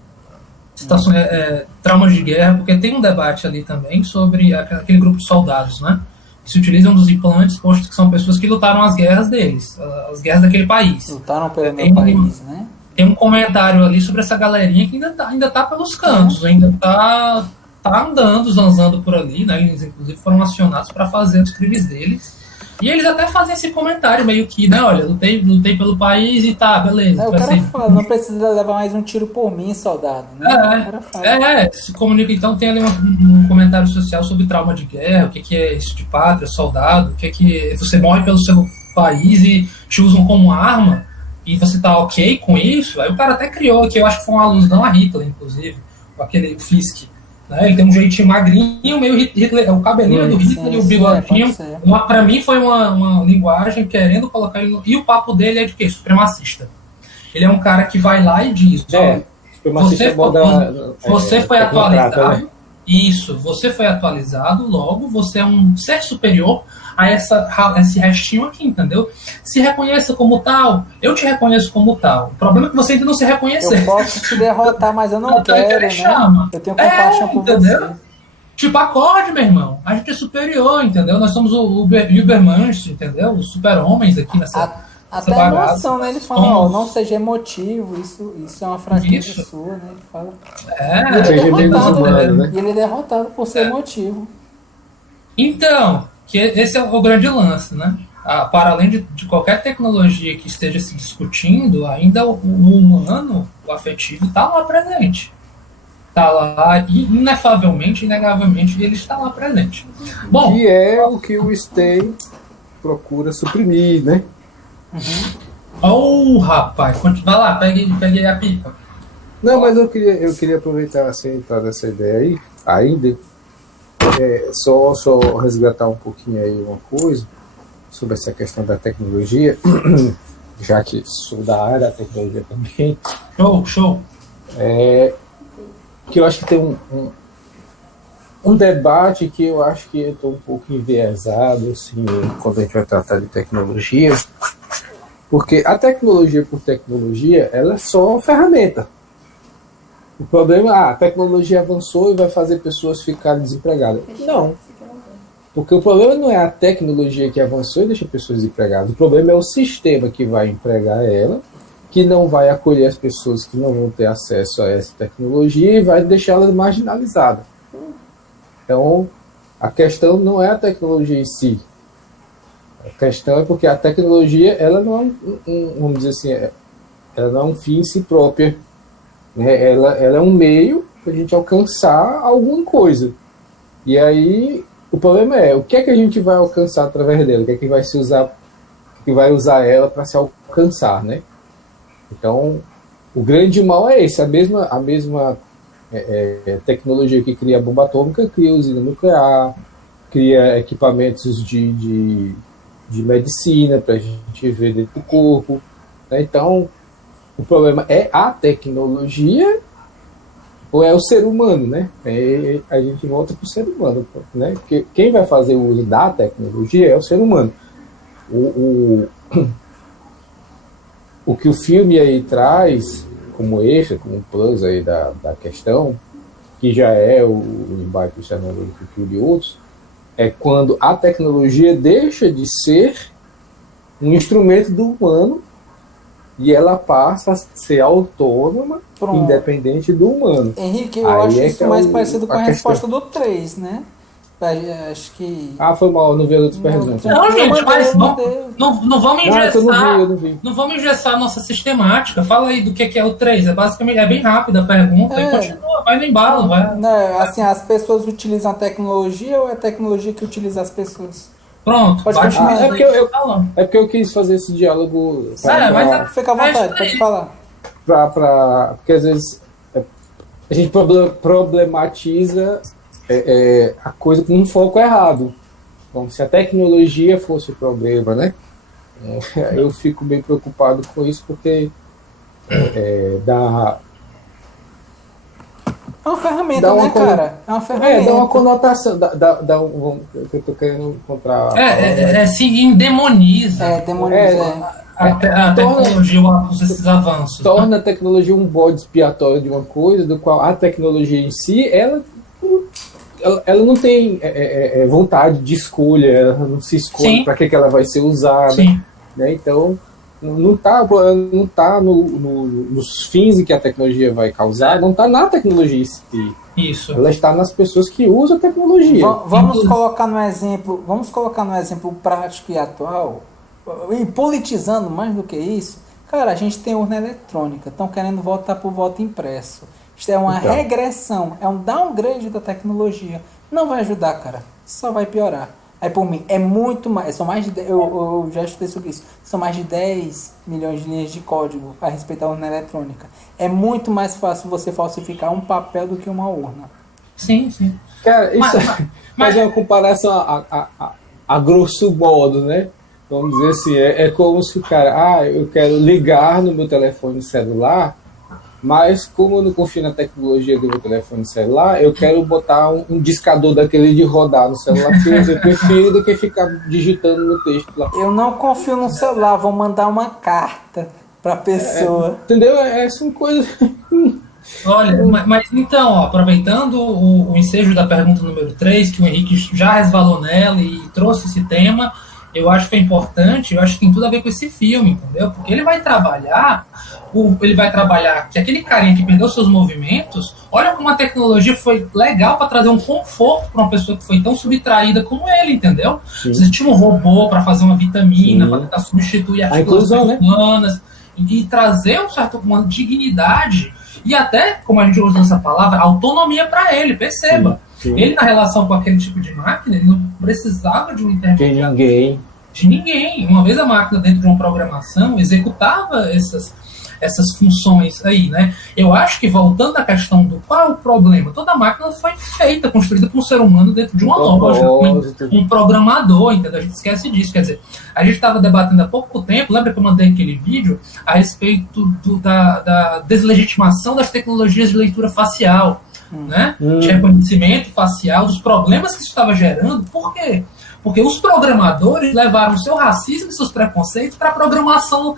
Traumas de guerra, porque tem um debate ali também sobre aquele grupo de soldados, né? Que se utilizam dos implantes, posto que são pessoas que lutaram as guerras deles, as guerras daquele país. Lutaram pelo meu país, né? Tem um comentário ali sobre essa galerinha que ainda tá pelos cantos, ainda tá andando, zanzando por ali, né? Eles inclusive foram acionados para fazer os crimes deles. E eles até fazem esse comentário meio que, né, olha, lutei pelo país e tá, beleza. O cara fala, não precisa levar mais um tiro por mim, soldado, né? Se comunica, então tem ali um comentário social sobre trauma de guerra, o que é isso de pátria, soldado, o que você morre pelo seu país e te usam como arma, e você tá ok com isso. Aí o cara até criou, que eu acho que foi uma alusão a Hitler, inclusive, aquele Fisk. Ele tem um jeitinho magrinho, meio Hitler, o cabelinho do Hitler e o bigodinho. Pra mim foi uma linguagem querendo colocar ele no... E o papo dele é de quê? Supremacista. Ele é um cara que vai lá e diz: você foi atualizado. Né? Isso, você foi atualizado, logo você é um ser superior a esse restinho aqui, entendeu? Se reconheça como tal, eu te reconheço como tal. O problema é que você ainda não se reconhecer. Eu posso te derrotar, mas eu não quero, né? Eu tenho compaixão por você. Tipo, acorde, meu irmão. A gente é superior, entendeu? Nós somos o Ubermensch, entendeu? Os super-homens aqui nessa até a emoção, né? Ele fala, não seja emotivo, isso é uma fraqueza sua, né? Ele fala. E ele é derrotado por ser emotivo. Então, que esse é o grande lance, né? Para além de qualquer tecnologia que esteja se discutindo, ainda o humano, o afetivo, está lá presente. Está lá, inegavelmente, ele está lá presente. Bom, e é o que o Stay procura suprimir, né? Rapaz, vai lá, peguei a pipa. Não, mas eu queria aproveitar assim, entrar nessa ideia aí, ainda. Só resgatar um pouquinho aí uma coisa sobre essa questão da tecnologia, já que sou da área da tecnologia também. Show. Que eu acho que tem um debate que eu acho que eu estou um pouco enviesado assim, quando a gente vai tratar de tecnologia, porque a tecnologia por tecnologia, ela é só uma ferramenta. O problema é a tecnologia avançou e vai fazer pessoas ficarem desempregadas. Não. Porque o problema não é a tecnologia que avançou e deixa pessoas desempregadas. O problema é o sistema que vai empregar ela, que não vai acolher as pessoas que não vão ter acesso a essa tecnologia e vai deixá-las marginalizadas. Então, a questão não é a tecnologia em si. A questão é porque a tecnologia, ela não é vamos dizer assim, ela não é um fim em si própria. Ela é um meio para a gente alcançar alguma coisa. E aí o problema é o que é que a gente vai alcançar através dela, o que é que vai se usar, o que vai usar ela para se alcançar, né? Então o grande mal é esse, a mesma tecnologia que cria a bomba atômica cria usina nuclear, cria equipamentos de medicina para a gente ver dentro do corpo, né? Então o problema é a tecnologia ou é o ser humano, né? A gente volta para o ser humano, né? Porque quem vai fazer o uso da tecnologia é o ser humano. O que o filme aí traz como extra, como plus aí da questão, que já é o embate do Exterminador do Futuro e outros, é quando a tecnologia deixa de ser um instrumento do humano e ela passa a ser autônoma, independente do humano. Henrique, eu acho isso mais parecido com a resposta do 3, né? Acho que... foi mal, não vi as outras perguntas. Não, gente, mas não vamos engessar. Eu não vi. Não vamos engessar a nossa sistemática. Fala aí do que é o 3. Basicamente, é bem rápida a pergunta. E continua, vai no embalo. Assim, as pessoas utilizam a tecnologia ou é a tecnologia que utiliza as pessoas? Pronto, pode continuar. É porque eu quis fazer esse diálogo. Fica à vontade, pode falar. Porque às vezes a gente problematiza a coisa com um foco errado. Como se a tecnologia fosse o problema, né? Eu fico bem preocupado com isso porque dá... É uma ferramenta, né, cara? É uma ferramenta. Dá uma conotação. Eu tô querendo encontrar... se endemoniza. Demoniza. A tecnologia, esses avanços. Torna a tecnologia um bode expiatório de uma coisa, do qual a tecnologia em si, ela não tem vontade de escolha, ela não se escolhe para que ela vai ser usada. Né? Então, não está nos fins em que a tecnologia vai causar, não está na tecnologia em si. Isso. Ela está nas pessoas que usam a tecnologia. Vamos colocar no exemplo prático e atual, e politizando mais do que isso. Cara, a gente tem urna eletrônica, estão querendo voltar para o voto impresso. Isto é uma regressão, é um downgrade da tecnologia. Não vai ajudar, cara. Só vai piorar. Aí, por mim, é muito mais... Eu já estudei sobre isso. São mais de 10 milhões de linhas de código a respeito da urna eletrônica. É muito mais fácil você falsificar um papel do que uma urna. Sim. Cara, isso mas é uma comparação a grosso modo, né? Vamos dizer assim, é como se o cara... eu quero ligar no meu telefone celular... Mas como eu não confio na tecnologia do meu telefone celular, eu quero botar um discador daquele de rodar no celular, porque eu prefiro do que ficar digitando no texto lá. Eu não confio no celular, vou mandar uma carta para a pessoa. Entendeu? São coisas... Olha, mas então, aproveitando o ensejo da pergunta número 3, que o Henrique já resvalou nela e trouxe esse tema, eu acho que é importante, eu acho que tem tudo a ver com esse filme, entendeu? Porque ele vai trabalhar que aquele carinha que perdeu seus movimentos, olha como a tecnologia foi legal para trazer um conforto para uma pessoa que foi tão subtraída como ele, entendeu? Sim. Você tinha um robô para fazer uma vitamina, para tentar substituir as inclusão, humanas, e trazer uma dignidade e até, como a gente usa essa palavra, autonomia para ele, perceba. Sim. Ele, na relação com aquele tipo de máquina, ele não precisava de um intermediário. De ninguém. Uma vez a máquina, dentro de uma programação, executava essas funções aí, né? Eu acho que, voltando à questão do qual é o problema, toda máquina foi construída por um ser humano dentro de uma lógica, um programador, entendeu? A gente esquece disso. Quer dizer, a gente estava debatendo há pouco tempo, lembra que eu mandei aquele vídeo a respeito da deslegitimação das tecnologias de leitura facial, né? De reconhecimento facial, dos problemas que isso estava gerando. Por quê? Porque os programadores levaram o seu racismo e seus preconceitos para a programação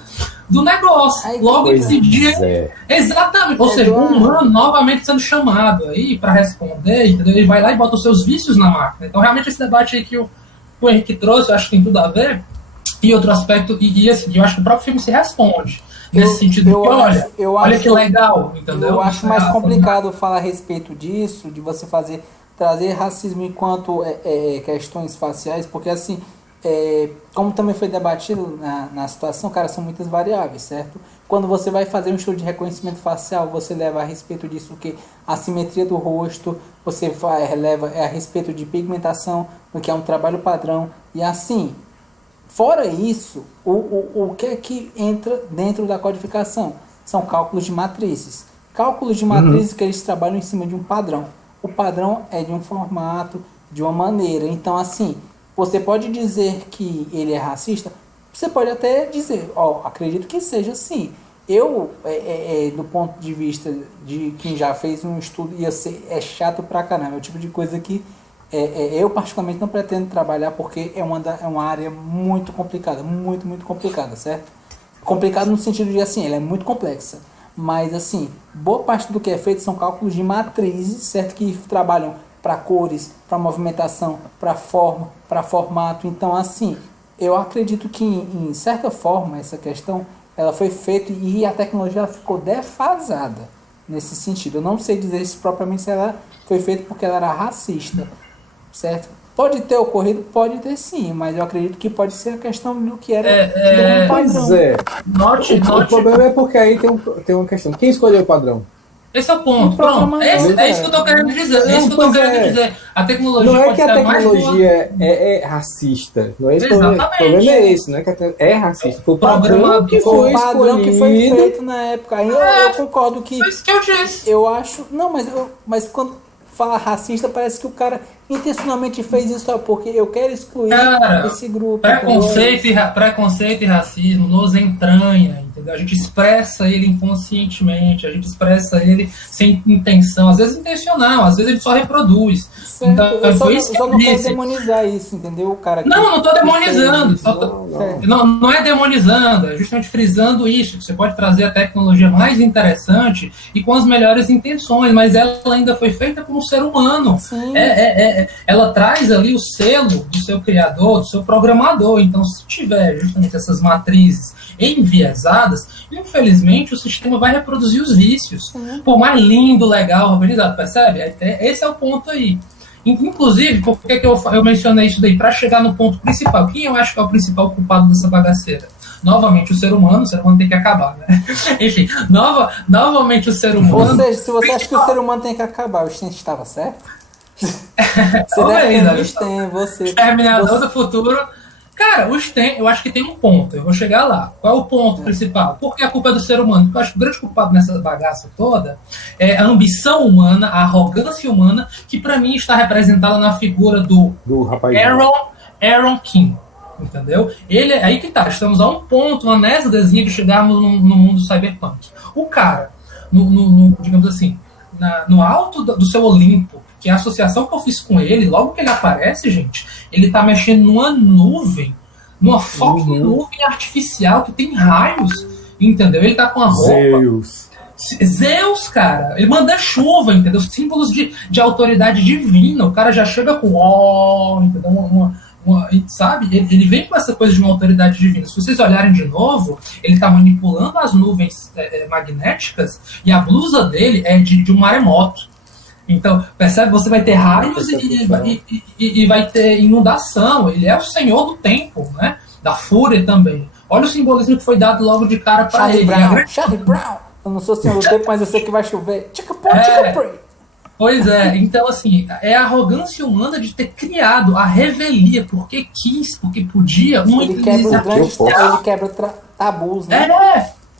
do negócio. Logo esse dia. Exatamente. Ou seja, um humano novamente sendo chamado aí para responder, entendeu? Ele vai lá e bota os seus vícios na máquina. Então, realmente, esse debate aí que o Henrique trouxe, eu acho que tem tudo a ver. E outro aspecto, assim, eu acho que o próprio filme se responde. Nesse sentido, olha que legal, entendeu? Eu acho mais complicado falar a respeito disso, de você trazer racismo enquanto questões faciais, porque assim, como também foi debatido na situação, cara, são muitas variáveis, certo? Quando você vai fazer um estudo de reconhecimento facial, você leva a respeito disso que a simetria do rosto, você leva a respeito de pigmentação, do que é um trabalho padrão, e assim, fora isso, o que é que entra dentro da codificação? São cálculos de matrizes. Cálculos de matrizes que eles trabalham em cima de um padrão. O padrão é de um formato, de uma maneira. Então, assim, você pode dizer que ele é racista? Você pode até dizer, acredito que seja assim. Eu, do ponto de vista de quem já fez um estudo, e eu sei, é chato pra caramba, é o tipo de coisa que eu particularmente não pretendo trabalhar, porque é uma área muito complicada, muito, muito complicada, certo? Complicado no sentido de, assim, ela é muito complexa. Mas, assim, boa parte do que é feito são cálculos de matrizes, certo? Que trabalham para cores, para movimentação, para forma, para formato. Então, assim, eu acredito que, em certa forma, essa questão ela foi feita e a tecnologia ela ficou defasada nesse sentido. Eu não sei dizer se propriamente se ela foi feita porque ela era racista, certo? Pode ter ocorrido, pode ter sim, mas eu acredito que pode ser a questão do que era do padrão. Pois é. O problema é porque aí tem uma questão. Quem escolheu o padrão? Esse é o ponto. Pronto. É isso que eu estou querendo dizer. A tecnologia não é que a tecnologia é racista. Não é isso. O problema é esse, não é que é racista. Foi o padrão que foi feito na época. Aí eu concordo que. Foi isso que eu disse. Eu acho. Não, mas quando fala racista, parece que o cara intencionalmente fez isso só porque eu quero excluir esse grupo. Preconceito e racismo nos entranha, entendeu? A gente expressa ele inconscientemente, a gente expressa ele sem intenção, às vezes intencional, às vezes ele só reproduz. Então, eu só não quero demonizar isso, entendeu? O cara não estou demonizando. Não é demonizando, é justamente frisando isso, que você pode trazer a tecnologia mais interessante e com as melhores intenções, mas ela ainda foi feita por um ser humano. Ela traz ali o selo do seu criador, do seu programador. Então, se tiver justamente essas matrizes enviesadas, infelizmente o sistema vai reproduzir os vícios. Por mais lindo, legal, organizado, percebe? Esse é o ponto aí. Inclusive, por que eu mencionei isso daí? Para chegar no ponto principal. Quem eu acho que é o principal culpado dessa bagaceira? Novamente o ser humano tem que acabar, né? Enfim, novamente o ser humano. Ou seja, se você acha que o ser humano tem que acabar, o Stein estava certo? Você Exterminador do futuro. Cara, eu acho que tem um ponto. Eu vou chegar lá. Qual é o ponto principal? Porque a culpa é do ser humano. Porque eu acho que o grande culpado nessa bagaça toda é a ambição humana, a arrogância humana, que pra mim está representada na figura do Aaron King. Entendeu? Ele, aí que tá. Estamos a um ponto, uma nesgazinha de chegarmos no mundo cyberpunk. O cara, digamos assim, no alto do seu Olimpo, que a associação que eu fiz com ele, logo que ele aparece, gente, ele tá mexendo numa nuvem, numa fucking nuvem artificial que tem raios, entendeu? Ele tá com a roupa... Zeus, cara, ele manda chuva, entendeu? Símbolos de autoridade divina, o cara já chega com entendeu? Sabe? Ele vem com essa coisa de uma autoridade divina. Se vocês olharem de novo, ele tá manipulando as nuvens magnéticas e a blusa dele é de um maremoto. Então, percebe? Você vai ter raios e vai ter inundação. Ele é o senhor do tempo, né? Da fúria também. Olha o simbolismo que foi dado logo de cara para ele. Charlie Brown. Eu não sou senhor do tempo, mas eu sei que vai chover. Pois é. Então, assim, é a arrogância humana de ter criado a revelia porque quis, porque podia. Ele quebra tabus, né?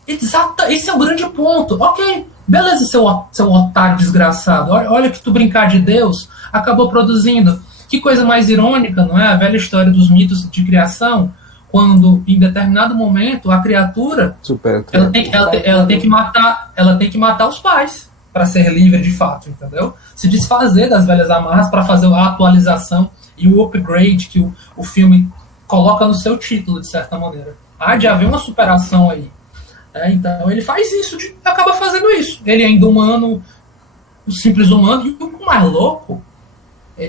Exato. Esse é o grande ponto. Ok. Beleza, seu otário desgraçado. Olha que tu brincar de Deus acabou produzindo. Que coisa mais irônica, não é? A velha história dos mitos de criação, quando em determinado momento a criatura ela tem que matar os pais para ser livre de fato, entendeu? Se desfazer das velhas amarras para fazer a atualização e o upgrade que o filme coloca no seu título, de certa maneira. Há de haver uma superação aí. Então ele faz isso, acaba fazendo isso. Ele ainda humano, o simples humano, e o mais louco,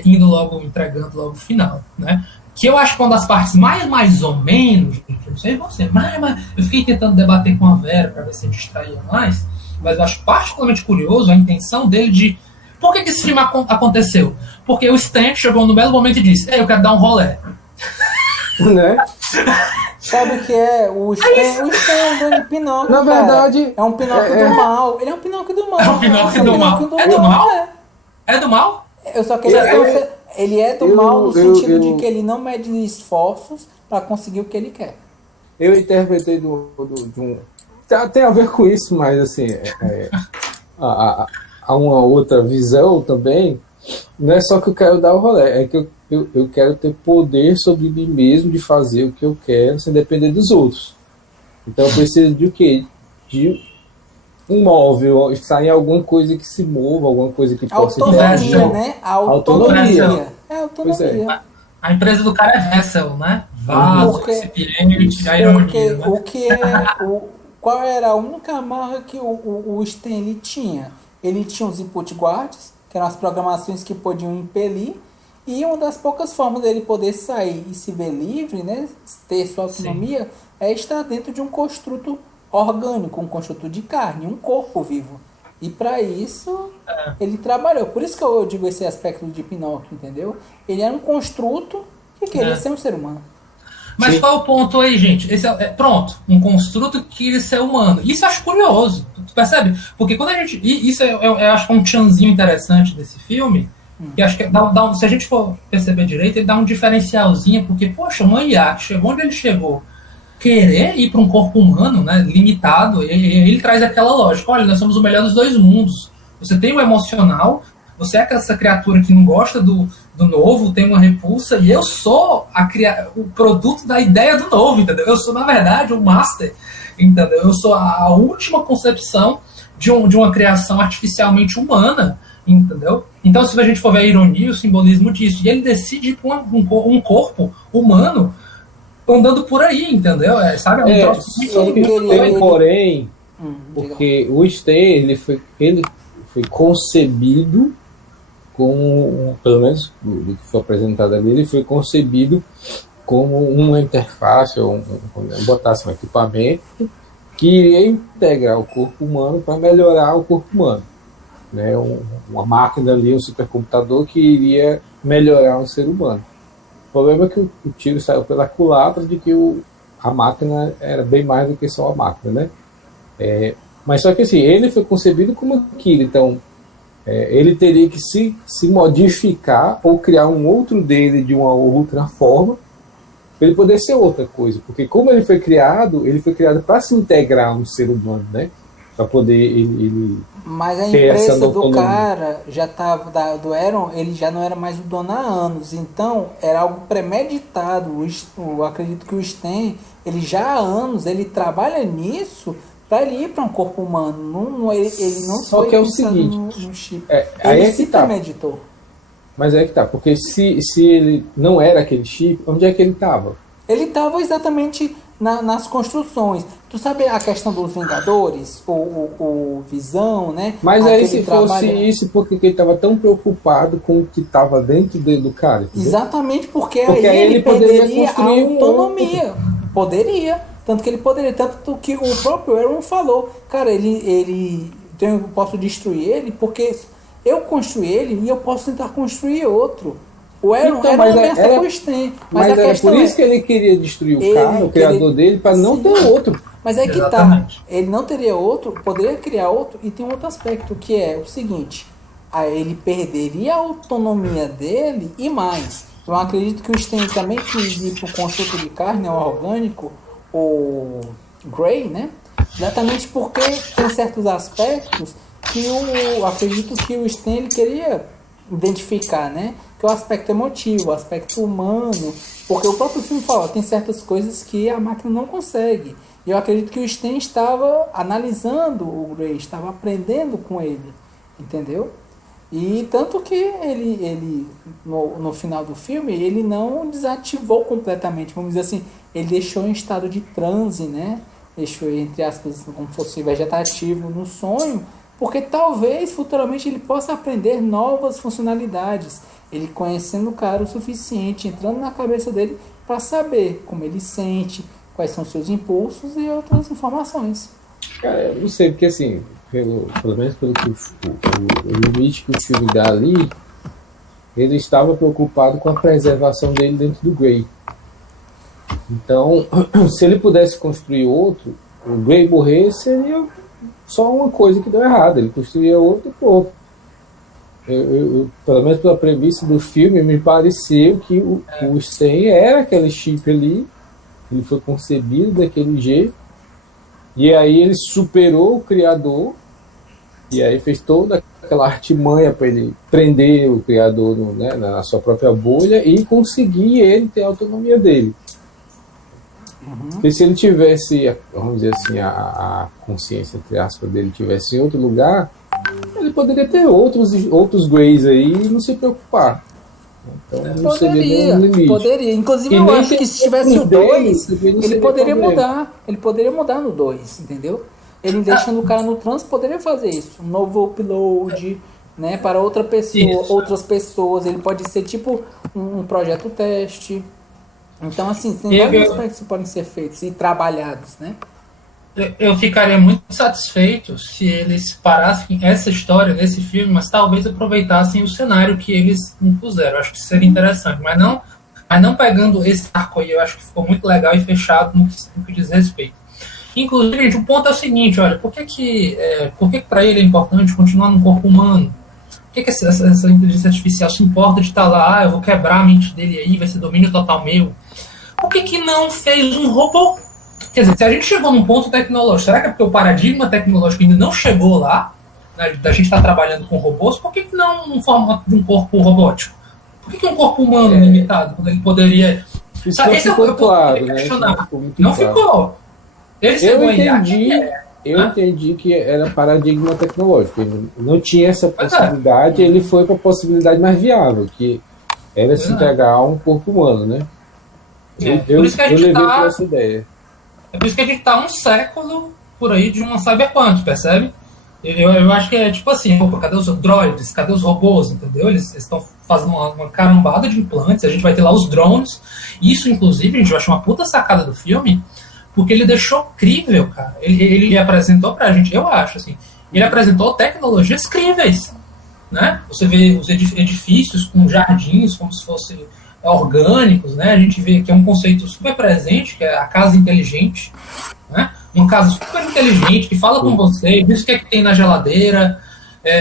indo logo, entregando logo o final, né? Que eu acho que uma das partes mais ou menos, gente, não sei você, mas eu fiquei tentando debater com a Vera para ver se a gente distraía mais, mas eu acho particularmente curioso a intenção dele de... Por que esse filme aconteceu? Porque o Stan chegou no belo momento e disse: eu quero dar um rolê. né? Sabe o que é? O Stan é um grande Pinóquio, Na cara. verdade... É um Pinóquio do mal. Ele é um Pinóquio do mal. É um Pinóquio do mal. É do mal? É do mal? Eu só queria... Ele é do mal no sentido de que ele não mede esforços para conseguir o que ele quer. Eu interpretei de um... Tem a ver com isso, mas assim... há uma outra visão também. Não é só que eu quero dar o rolê, é que eu quero ter poder sobre mim mesmo de fazer o que eu quero sem depender dos outros. Então eu preciso de o quê? De um móvel, estar em alguma coisa que se mova, alguma coisa que possa... Autonomia, né? Autonomia. É autonomia. A empresa do cara é Vessel, né? Vaso, recipiente, a ironia. Né? O que qual era a única marca que o Stanley tinha? Ele tinha os input guards, que eram as programações que podiam impelir, e uma das poucas formas dele poder sair e se ver livre, né, ter sua autonomia, é estar dentro de um construto orgânico, um construto de carne, um corpo vivo. E para isso, ele trabalhou. Por isso que eu digo esse aspecto de Pinóquio, entendeu? Ele era um construto que queria ser um ser humano. Mas qual é o ponto aí, gente? Esse pronto, um construto que queria ser humano. Isso eu acho curioso, tu percebe? Porque quando a gente... Isso eu acho que é um tchanzinho interessante desse filme, que acho que se a gente for perceber direito, ele dá um diferencialzinho, porque, poxa, um IA que chegou onde ele chegou, querer ir para um corpo humano, né, limitado, ele traz aquela lógica, olha, nós somos o melhor dos dois mundos. Você tem o emocional, você é essa criatura que não gosta do novo, tem uma repulsa, e eu sou o produto da ideia do novo, entendeu? Eu sou, na verdade, o master, entendeu? Eu sou a última concepção de uma criação artificialmente humana, entendeu? Então, se a gente for ver a ironia, o simbolismo disso, e ele decide ir para um corpo humano andando por aí, entendeu? Sabe? É um troço muito porém, porque o Stan, ele foi concebido como, pelo menos do que foi apresentado ali, ele foi concebido como uma interface, botasse um equipamento que iria integrar o corpo humano para melhorar o corpo humano, né? Uma máquina ali, um supercomputador que iria melhorar o ser humano. O problema é que o tiro saiu pela culatra de que a máquina era bem mais do que só a máquina, né? Mas só que assim, ele foi concebido como aquilo, então ele teria que se modificar ou criar um outro dele de uma outra forma para ele poder ser outra coisa, porque como ele foi criado para se integrar a um ser humano, né? Para poder ele mas a empresa do cara já estava, do Aaron, ele já não era mais o dono há anos, então era algo premeditado. Eu acredito que o Stan, ele já há anos, ele trabalha nisso para ele ir para um corpo humano. Ele não só foi que é o seguinte, no chip. Aí ele é se que tá. premeditou. Mas é que tá, porque se ele não era aquele chip, onde é que ele estava? Ele estava exatamente nas construções. Tu sabe a questão dos Vingadores? O Visão, né? Mas aí se fosse isso, por que ele estava tão preocupado com o que estava dentro do cara? Entendeu? Exatamente, porque aí ele perderia a autonomia. Poderia. Tanto que ele poderia. Tanto que o próprio Aaron falou. Cara, eu posso destruir ele porque eu construí ele e eu posso tentar construir outro. O Aaron era uma ameaça pro Stan. Mas era por isso que ele queria destruir o cara, o criador dele, para não ter outro. Mas é que exatamente. Ele não teria outro, poderia criar outro, e tem um outro aspecto, que é o seguinte, ele perderia a autonomia dele e mais. Eu acredito que o Stan também quis ir para o construto de carne, o orgânico, o Grey, né? Exatamente porque tem certos aspectos que eu acredito que o Stan ele queria identificar, né? Que é o aspecto emotivo, o aspecto humano, porque o próprio filme fala, tem certas coisas que a máquina não consegue. E eu acredito que o Stan estava analisando o Grey, estava aprendendo com ele, entendeu? E tanto que ele no final do filme, ele não desativou completamente, vamos dizer assim, ele deixou em estado de transe, né? Deixou, entre aspas, como fosse vegetativo no sonho, porque talvez futuramente ele possa aprender novas funcionalidades, ele conhecendo o cara o suficiente, entrando na cabeça dele para saber como ele sente, quais são os seus impulsos e outras informações. Cara, eu não sei, porque assim, pelo menos pelo que o limite que o filme dá ali, ele estava preocupado com a preservação dele dentro do Grey. Então, se ele pudesse construir outro, o Grey morrer seria só uma coisa que deu errado. Ele construía outro corpo. Pelo menos pela premissa do filme, me pareceu que o Stan era aquele chip ali, ele foi concebido daquele jeito, e aí ele superou o criador, e aí fez toda aquela artimanha para ele prender o criador na sua própria bolha e conseguir ele ter a autonomia dele. Porque se ele tivesse, vamos dizer assim, a consciência, entre aspas, dele tivesse em outro lugar, ele poderia ter outros Greys aí e não se preocupar. Então não seria nenhum limite. Poderia. Inclusive, eu acho que se tivesse o 2, ele poderia mudar. Ele poderia mudar no 2, entendeu? Ele deixando o cara no trânsito poderia fazer isso. Um novo upload, né, para outra pessoa, outras pessoas. Ele pode ser tipo um projeto teste. Então, assim, tem vários aspectos que podem ser feitos e trabalhados, né? Eu ficaria muito satisfeito se eles parassem essa história nesse filme, mas talvez aproveitassem o cenário que eles impuseram. Acho que seria interessante, mas não pegando esse arco aí. Eu acho que ficou muito legal e fechado no que diz respeito. Inclusive, gente, o ponto é o seguinte, olha, por que para ele é importante continuar no corpo humano? Por que essa inteligência artificial se importa de estar lá, eu vou quebrar a mente dele aí, vai ser domínio total meu? Por que não fez um robô? Quer dizer, se a gente chegou num ponto tecnológico, será que é porque o paradigma tecnológico ainda não chegou lá, né, da gente estar trabalhando com robôs? Por que não no formato de um corpo robótico? Por que um corpo humano limitado, quando ele poderia... Isso não ficou claro, né? Não ficou. Eu entendi que era paradigma tecnológico. Ele não tinha essa possibilidade, ele foi para a possibilidade mais viável, que era se entregar a um corpo humano, né? Eu levei para essa ideia. É por isso que a gente tá um século por aí de uma cyberpunk, percebe? Eu acho que é tipo assim, opa, cadê os droids? Cadê os robôs? Entendeu? Eles estão fazendo uma carambada de implantes, a gente vai ter lá os drones. Isso, inclusive, a gente acha uma puta sacada do filme, porque ele deixou crível, cara. Ele apresentou pra gente, eu acho, assim, ele apresentou tecnologias críveis, né? Você vê os edifícios com jardins, como se fossem orgânicos, né? A gente vê que é um conceito super presente, que é a casa inteligente, né? Uma casa super inteligente, que fala com você, diz o que é que tem na geladeira,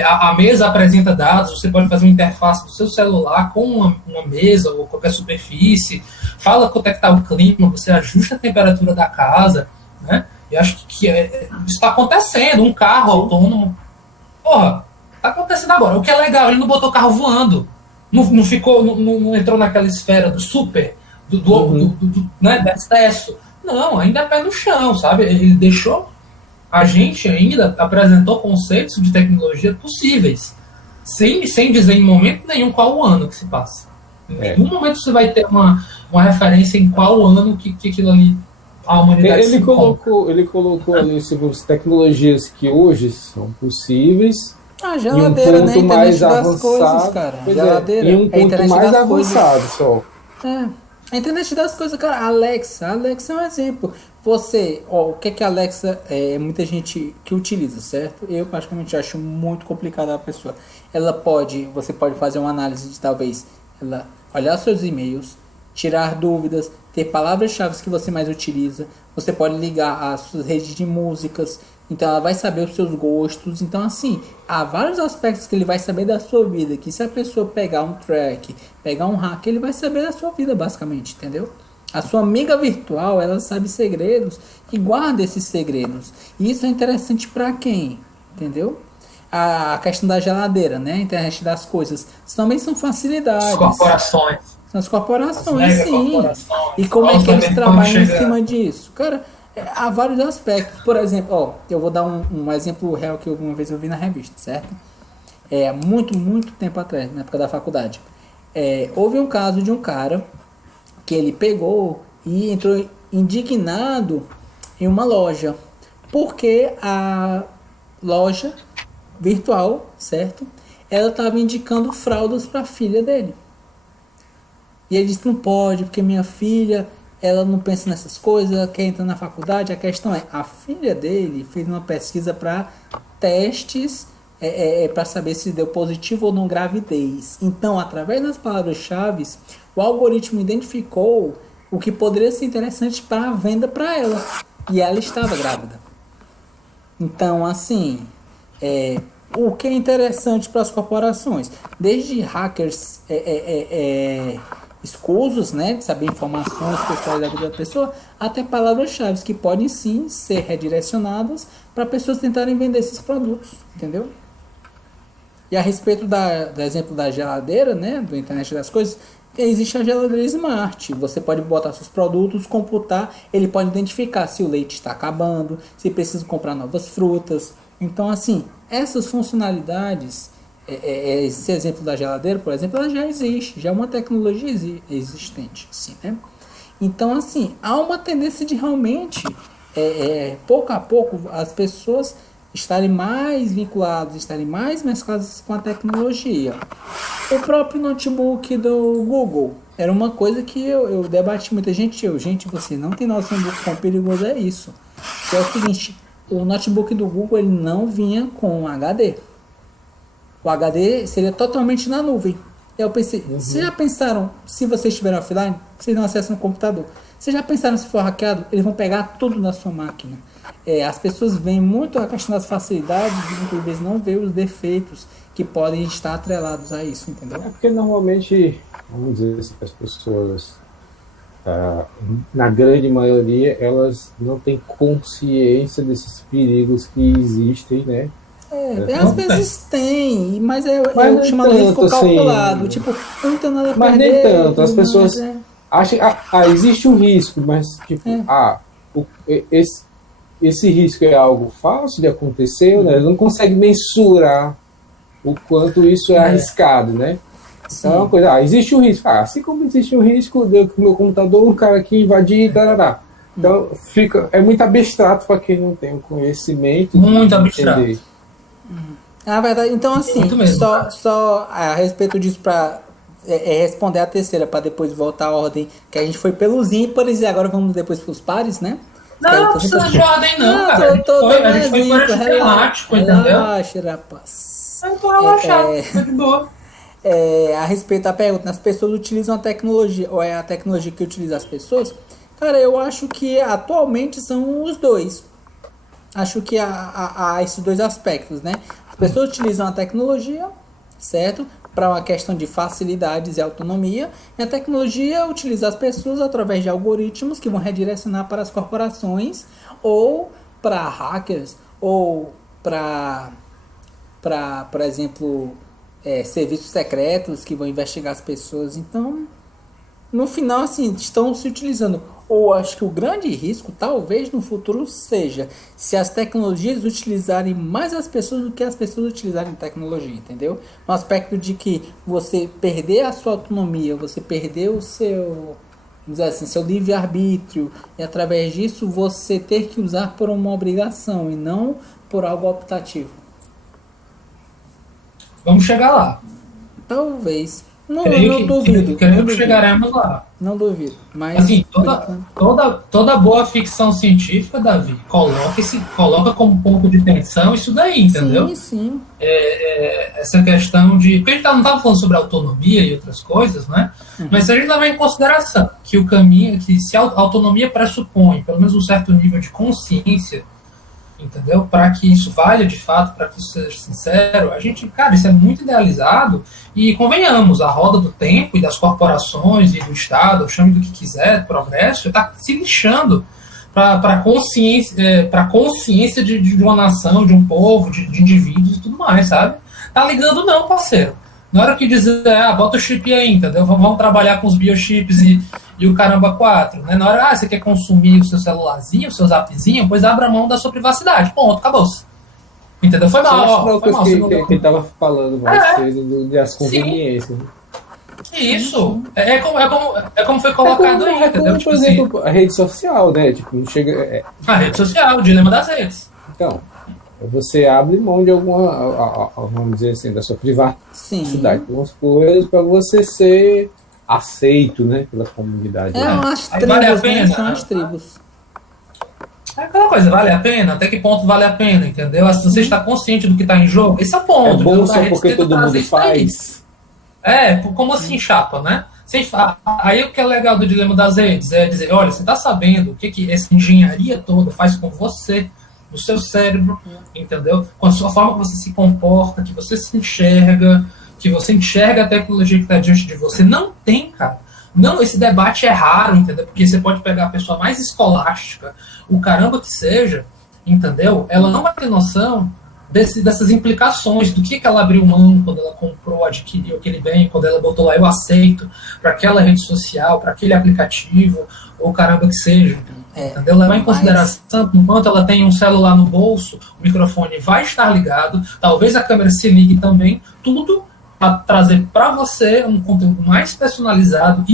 a mesa apresenta dados, você pode fazer uma interface do seu celular com uma mesa ou qualquer superfície, fala quanto é que está o clima, você ajusta a temperatura da casa, né? E acho que isso está acontecendo, um carro autônomo. Porra, está acontecendo agora. O que é legal, ele não botou o carro voando, não entrou naquela esfera do super, né, do excesso. Não, ainda é pé no chão, sabe? Ele deixou... A gente ainda apresentou conceitos de tecnologia possíveis, sem dizer em momento nenhum qual o ano que se passa. Em nenhum momento você vai ter uma referência em qual ano que aquilo ali, a humanidade ele colocou ali tecnologias que hoje são possíveis. A geladeira, e um ponto né? mais avançado, coisas, cara. Geladeira. E um ponto mais avançado só. A internet das coisas, cara. A Alexa é um exemplo. O que a Alexa muita gente que utiliza, certo? Eu praticamente acho muito complicado a pessoa. Você pode fazer uma análise de talvez ela olhar seus e-mails, tirar dúvidas, ter palavras-chave que você mais utiliza. Você pode ligar às suas redes de músicas. Então ela vai saber os seus gostos. Então assim, há vários aspectos que ele vai saber da sua vida, que se a pessoa pegar um track, pegar um hack, ele vai saber da sua vida basicamente, entendeu? A sua amiga virtual, ela sabe segredos e guarda esses segredos. E isso é interessante para quem? Entendeu? A questão da geladeira, né? A internet das coisas. Também são facilidades. As corporações. São as corporações, sim. E como é que eles trabalham em cima disso? Cara, há vários aspectos. Por exemplo, eu vou dar um exemplo real que uma vez eu vi na revista, certo? Muito tempo atrás, na época da faculdade. Houve um caso de um cara que ele pegou e entrou indignado em uma loja, porque a loja virtual, certo? Ela estava indicando fraldas para a filha dele. E ele disse, não pode, porque minha filha, ela não pensa nessas coisas, ela quer entrar na faculdade. A questão a filha dele fez uma pesquisa para testes, para saber se deu positivo ou não gravidez. Então, através das palavras-chave, o algoritmo identificou o que poderia ser interessante para a venda para ela. E ela estava grávida. Então, assim, o que é interessante para as corporações? Desde hackers escusos, né, de saber informações pessoais da vida da pessoa, até palavras-chave que podem sim ser redirecionadas para pessoas tentarem vender esses produtos, entendeu? E a respeito do exemplo da geladeira, né, do internet das coisas, existe a geladeira Smart. Você pode botar seus produtos, computar, ele pode identificar se o leite está acabando, se precisa comprar novas frutas. Então, assim, essas funcionalidades, esse exemplo da geladeira, por exemplo, ela já existe, já é uma tecnologia existente, assim, né? Então, assim, há uma tendência de realmente, pouco a pouco, as pessoas estarem mais vinculadas, estarem mais mescladas com a tecnologia. O próprio notebook do Google era uma coisa que eu debati muita gente. Gente, você não tem noção do quão perigoso é isso. Que é o seguinte, o notebook do Google ele não vinha com HD. O HD seria totalmente na nuvem. Eu pensei, vocês já pensaram, se vocês estiverem offline, vocês não acessam no computador, vocês já pensaram se for hackeado, eles vão pegar tudo da sua máquina. As pessoas veem muito a questão das facilidades e muitas vezes não veem os defeitos que podem estar atrelados a isso, entendeu? É porque normalmente, vamos dizer assim, as pessoas, na grande maioria, elas não têm consciência desses perigos que existem, né? Às vezes tem, mas é Mas chamado nem risco tanto, calculado. assim, Tipo, eu não tenho nada a mas perder. nem tanto, as pessoas mas acham, existe um risco, mas tipo, esse risco é algo fácil de acontecer, né? Ele não consegue mensurar o quanto isso é arriscado, né? Então é uma coisa, existe um risco. Assim como existe o risco do meu computador, um cara aqui invadir, tarará. Então é muito abstrato para quem não tem o conhecimento. Muito abstrato. Entender. Na verdade, então assim, só a respeito disso para responder a terceira, para depois voltar à ordem, que a gente foi pelos ímpares e agora vamos depois para os pares, né? Não precisa de ordem não, cara. A gente foi por esse temático, entendeu? Relaxa, rapaz. Eu tô relaxado, tá de boa. A respeito da pergunta, as pessoas utilizam a tecnologia, ou é a tecnologia que utiliza as pessoas? Cara, eu acho que atualmente são os dois. Acho que há esses dois aspectos, né? As pessoas utilizam a tecnologia, certo? Para uma questão de facilidades e autonomia. E a tecnologia utiliza as pessoas através de algoritmos que vão redirecionar para as corporações ou para hackers ou para, por exemplo, serviços secretos que vão investigar as pessoas. Então, no final, assim, estão se utilizando. Ou acho que o grande risco, talvez no futuro, seja se as tecnologias utilizarem mais as pessoas do que as pessoas utilizarem tecnologia, entendeu? No aspecto de que você perder a sua autonomia, você perder o seu, vamos dizer assim, seu livre-arbítrio, e através disso você ter que usar por uma obrigação e não por algo optativo. Vamos chegar lá. Talvez. Não Creio duvido. Creio que chegaremos lá. Não duvido. Mas assim, toda boa ficção científica, Davi, coloca como ponto de tensão isso daí, entendeu? Sim, sim. Essa questão de... Porque a gente não estava falando sobre autonomia e outras coisas, né? Mas se a gente levar em consideração que o caminho... que se a autonomia pressupõe pelo menos um certo nível de consciência, entendeu? Para que isso valha de fato, para que isso seja sincero, a gente, cara, isso é muito idealizado e convenhamos, a roda do tempo e das corporações e do Estado, chame do que quiser, progresso, está se lixando para a consciência de uma nação, de um povo, de indivíduos e tudo mais, sabe? Tá ligando não, parceiro. Na hora que dizer, bota o chip aí, entendeu? Vamos trabalhar com os biochips e o caramba 4, né? Na hora, você quer consumir o seu celularzinho, o seu zapzinho, pois abra mão da sua privacidade. Ponto, acabou-se. Entendeu? Foi mal, foi mal. Que tava falando mais cedo das conveniências. Isso. É como foi colocado aí, entendeu? Como, por exemplo, a rede social, né? Tipo, não chega... A rede social, o dilema das redes. Então, você abre mão de alguma, vamos dizer assim, da sua privacidade, algumas coisas para você ser aceito, né, pela comunidade. As tribos, vale a pena, são as tribos. É aquela coisa, vale a pena? Até que ponto vale a pena, entendeu? Se você está consciente do que está em jogo, esse é o ponto. É bom só porque todo mundo faz. Como assim chapa, né? Aí o que é legal do dilema das redes é dizer, olha, você está sabendo o que essa engenharia toda faz com você, no seu cérebro, entendeu? Com a sua forma que você se comporta, que você se enxerga, que você enxerga a tecnologia que está diante de você. Não tem, cara. Não, esse debate é raro, entendeu? Porque você pode pegar a pessoa mais escolástica, o caramba que seja, entendeu? Ela não vai ter noção dessas implicações, do que ela abriu mão quando ela comprou, adquiriu aquele bem, quando ela botou lá, eu aceito, para aquela rede social, para aquele aplicativo, ou caramba que seja. Entendeu? Levar em consideração que enquanto ela tem um celular no bolso, o microfone vai estar ligado, talvez a câmera se ligue também, tudo para trazer para você um conteúdo mais personalizado,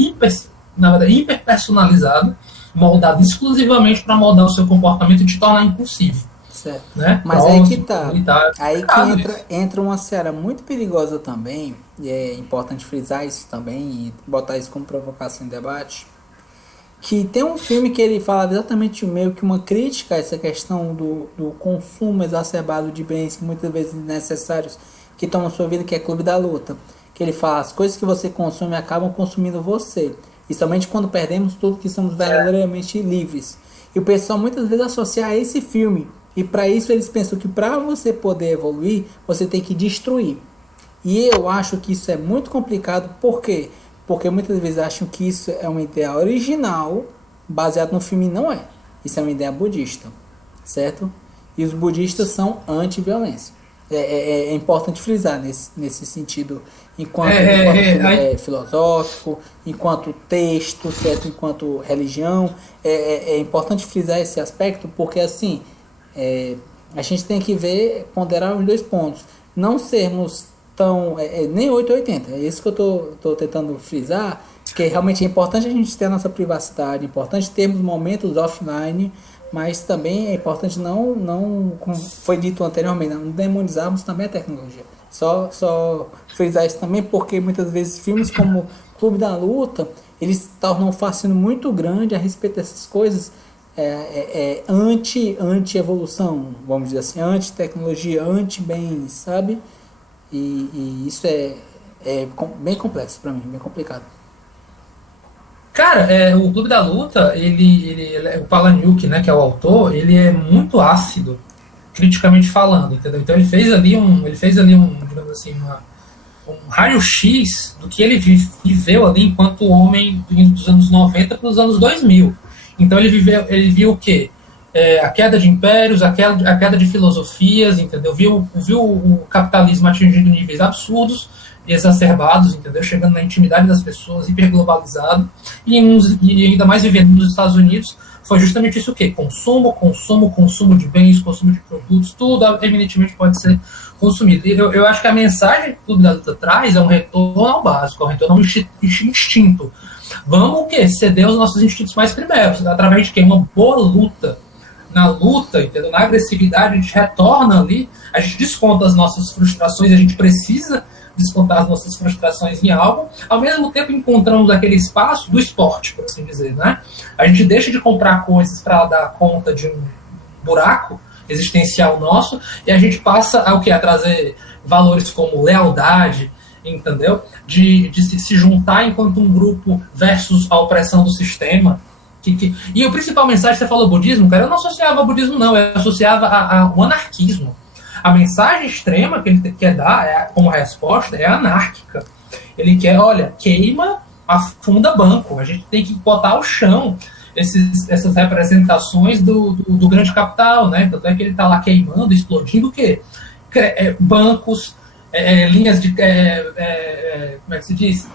na verdade, hiper personalizado, moldado exclusivamente para moldar o seu comportamento e te tornar impulsivo. Certo. Né? Mas aí que tá. Aí que entra uma seara muito perigosa também, e é importante frisar isso também e botar isso como provocação em debate. Que tem um filme que ele fala exatamente meio que uma crítica a essa questão do consumo exacerbado de bens muitas vezes necessários que tomam sua vida, que é Clube da Luta. Que ele fala, as coisas que você consome acabam consumindo você. E somente quando perdemos tudo que somos verdadeiramente livres. E o pessoal muitas vezes associa a esse filme. E para isso eles pensam que para você poder evoluir, você tem que destruir. E eu acho que isso é muito complicado, por quê? Porque muitas vezes acham que isso é uma ideia original, baseado no filme, não é. Isso é uma ideia budista, certo? E os budistas são anti-violência. É importante frisar nesse sentido, enquanto filosófico, enquanto texto, certo? Enquanto religião. É importante frisar esse aspecto, porque assim, a gente tem que ponderar os dois pontos. Não sermos nem 880, é isso que eu tô tentando frisar, que realmente é importante a gente ter a nossa privacidade, é importante termos momentos offline, mas também é importante não, como foi dito anteriormente, não demonizarmos também a tecnologia. Só frisar isso também, porque muitas vezes filmes como Clube da Luta, eles tornam um fascínio muito grande a respeito dessas coisas, anti-evolução, vamos dizer assim, anti-tecnologia, anti-bens, sabe? E isso é bem complexo para mim, bem complicado. Cara, o Clube da Luta, o Palahniuk, né, que é o autor, ele é muito ácido, criticamente falando, entendeu? Então ele fez ali digamos assim, um raio-x do que ele viveu ali enquanto homem dos anos 90 para os anos 2000. Então ele viu o quê? A queda de impérios, a queda de filosofias, entendeu? Viu o capitalismo atingindo níveis absurdos e exacerbados, entendeu? Chegando na intimidade das pessoas, hiperglobalizado, e ainda mais vivendo nos Estados Unidos, foi justamente isso o quê? Consumo de bens, consumo de produtos, tudo eminentemente pode ser consumido. E eu acho que a mensagem que o Clube da Luta traz é um retorno ao básico, um retorno ao instinto. Vamos o quê? Ceder aos nossos instintos mais primeiros, através de quê? Uma boa luta. Na luta, entendeu? Na agressividade, a gente retorna ali, a gente desconta as nossas frustrações, a gente precisa descontar as nossas frustrações em algo, ao mesmo tempo encontramos aquele espaço do esporte, por assim dizer, né? A gente deixa de comprar coisas para dar conta de um buraco existencial nosso, e a gente passa a trazer valores como lealdade, entendeu? De se juntar enquanto um grupo versus a opressão do sistema. E a principal mensagem, você falou budismo, cara, eu não associava ao budismo, não, eu associava ao anarquismo. A mensagem extrema que ele quer dar como resposta é anárquica. Ele quer, olha, queima, afunda banco, a gente tem que botar ao chão essas representações do grande capital, né? Tanto é que ele está lá queimando, explodindo o quê? Bancos, linhas de... como é que se diz?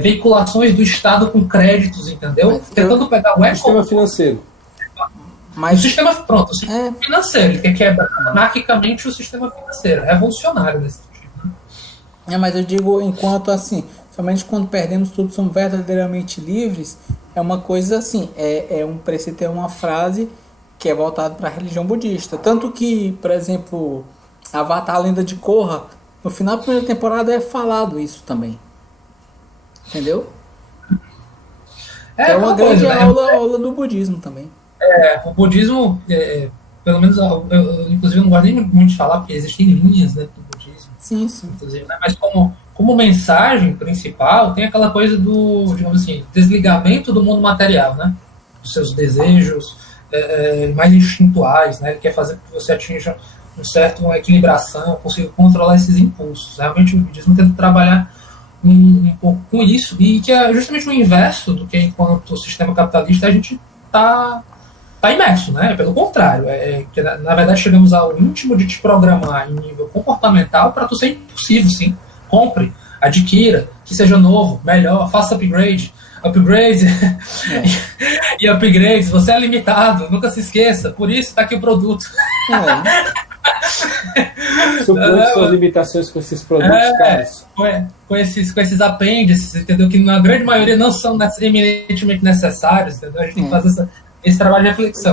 Veiculações do Estado com créditos, entendeu? Tentando pegar o sistema financeiro. O sistema financeiro, ele quer quebrar anarquicamente o sistema financeiro, revolucionário nesse sentido. Né? Mas eu digo, enquanto assim, somente quando perdemos tudo, somos verdadeiramente livres, é uma coisa assim, um preceito, é uma frase que é voltada para a religião budista. Tanto que, por exemplo, Avatar, a Lenda de Korra, no final da primeira temporada é falado isso também. Entendeu? É uma grande aula do budismo também. O budismo, pelo menos, eu inclusive não gosto nem muito de falar, porque existem linhas dentro do budismo, Sim, sim. Inclusive, né? Mas como mensagem principal, tem aquela coisa do, digamos assim, desligamento do mundo material, né? Dos seus desejos mais instintuais, né? Ele quer fazer com que você atinja uma equilibração, consiga controlar esses impulsos. Realmente o budismo tenta trabalhar um pouco com isso, e que é justamente o inverso do que, enquanto sistema capitalista, a gente está imerso, né? Pelo contrário, que na verdade chegamos ao íntimo de te programar em nível comportamental para tu ser impulsivo, sim. Compre, adquira, que seja novo, melhor, faça upgrade e upgrades, você é limitado, nunca se esqueça, por isso está aqui o produto. Suponho suas limitações com esses produtos caros. Com esses apêndices, entendeu? Que na grande maioria não são eminentemente necessários, entendeu? A gente tem que fazer esse trabalho de reflexão.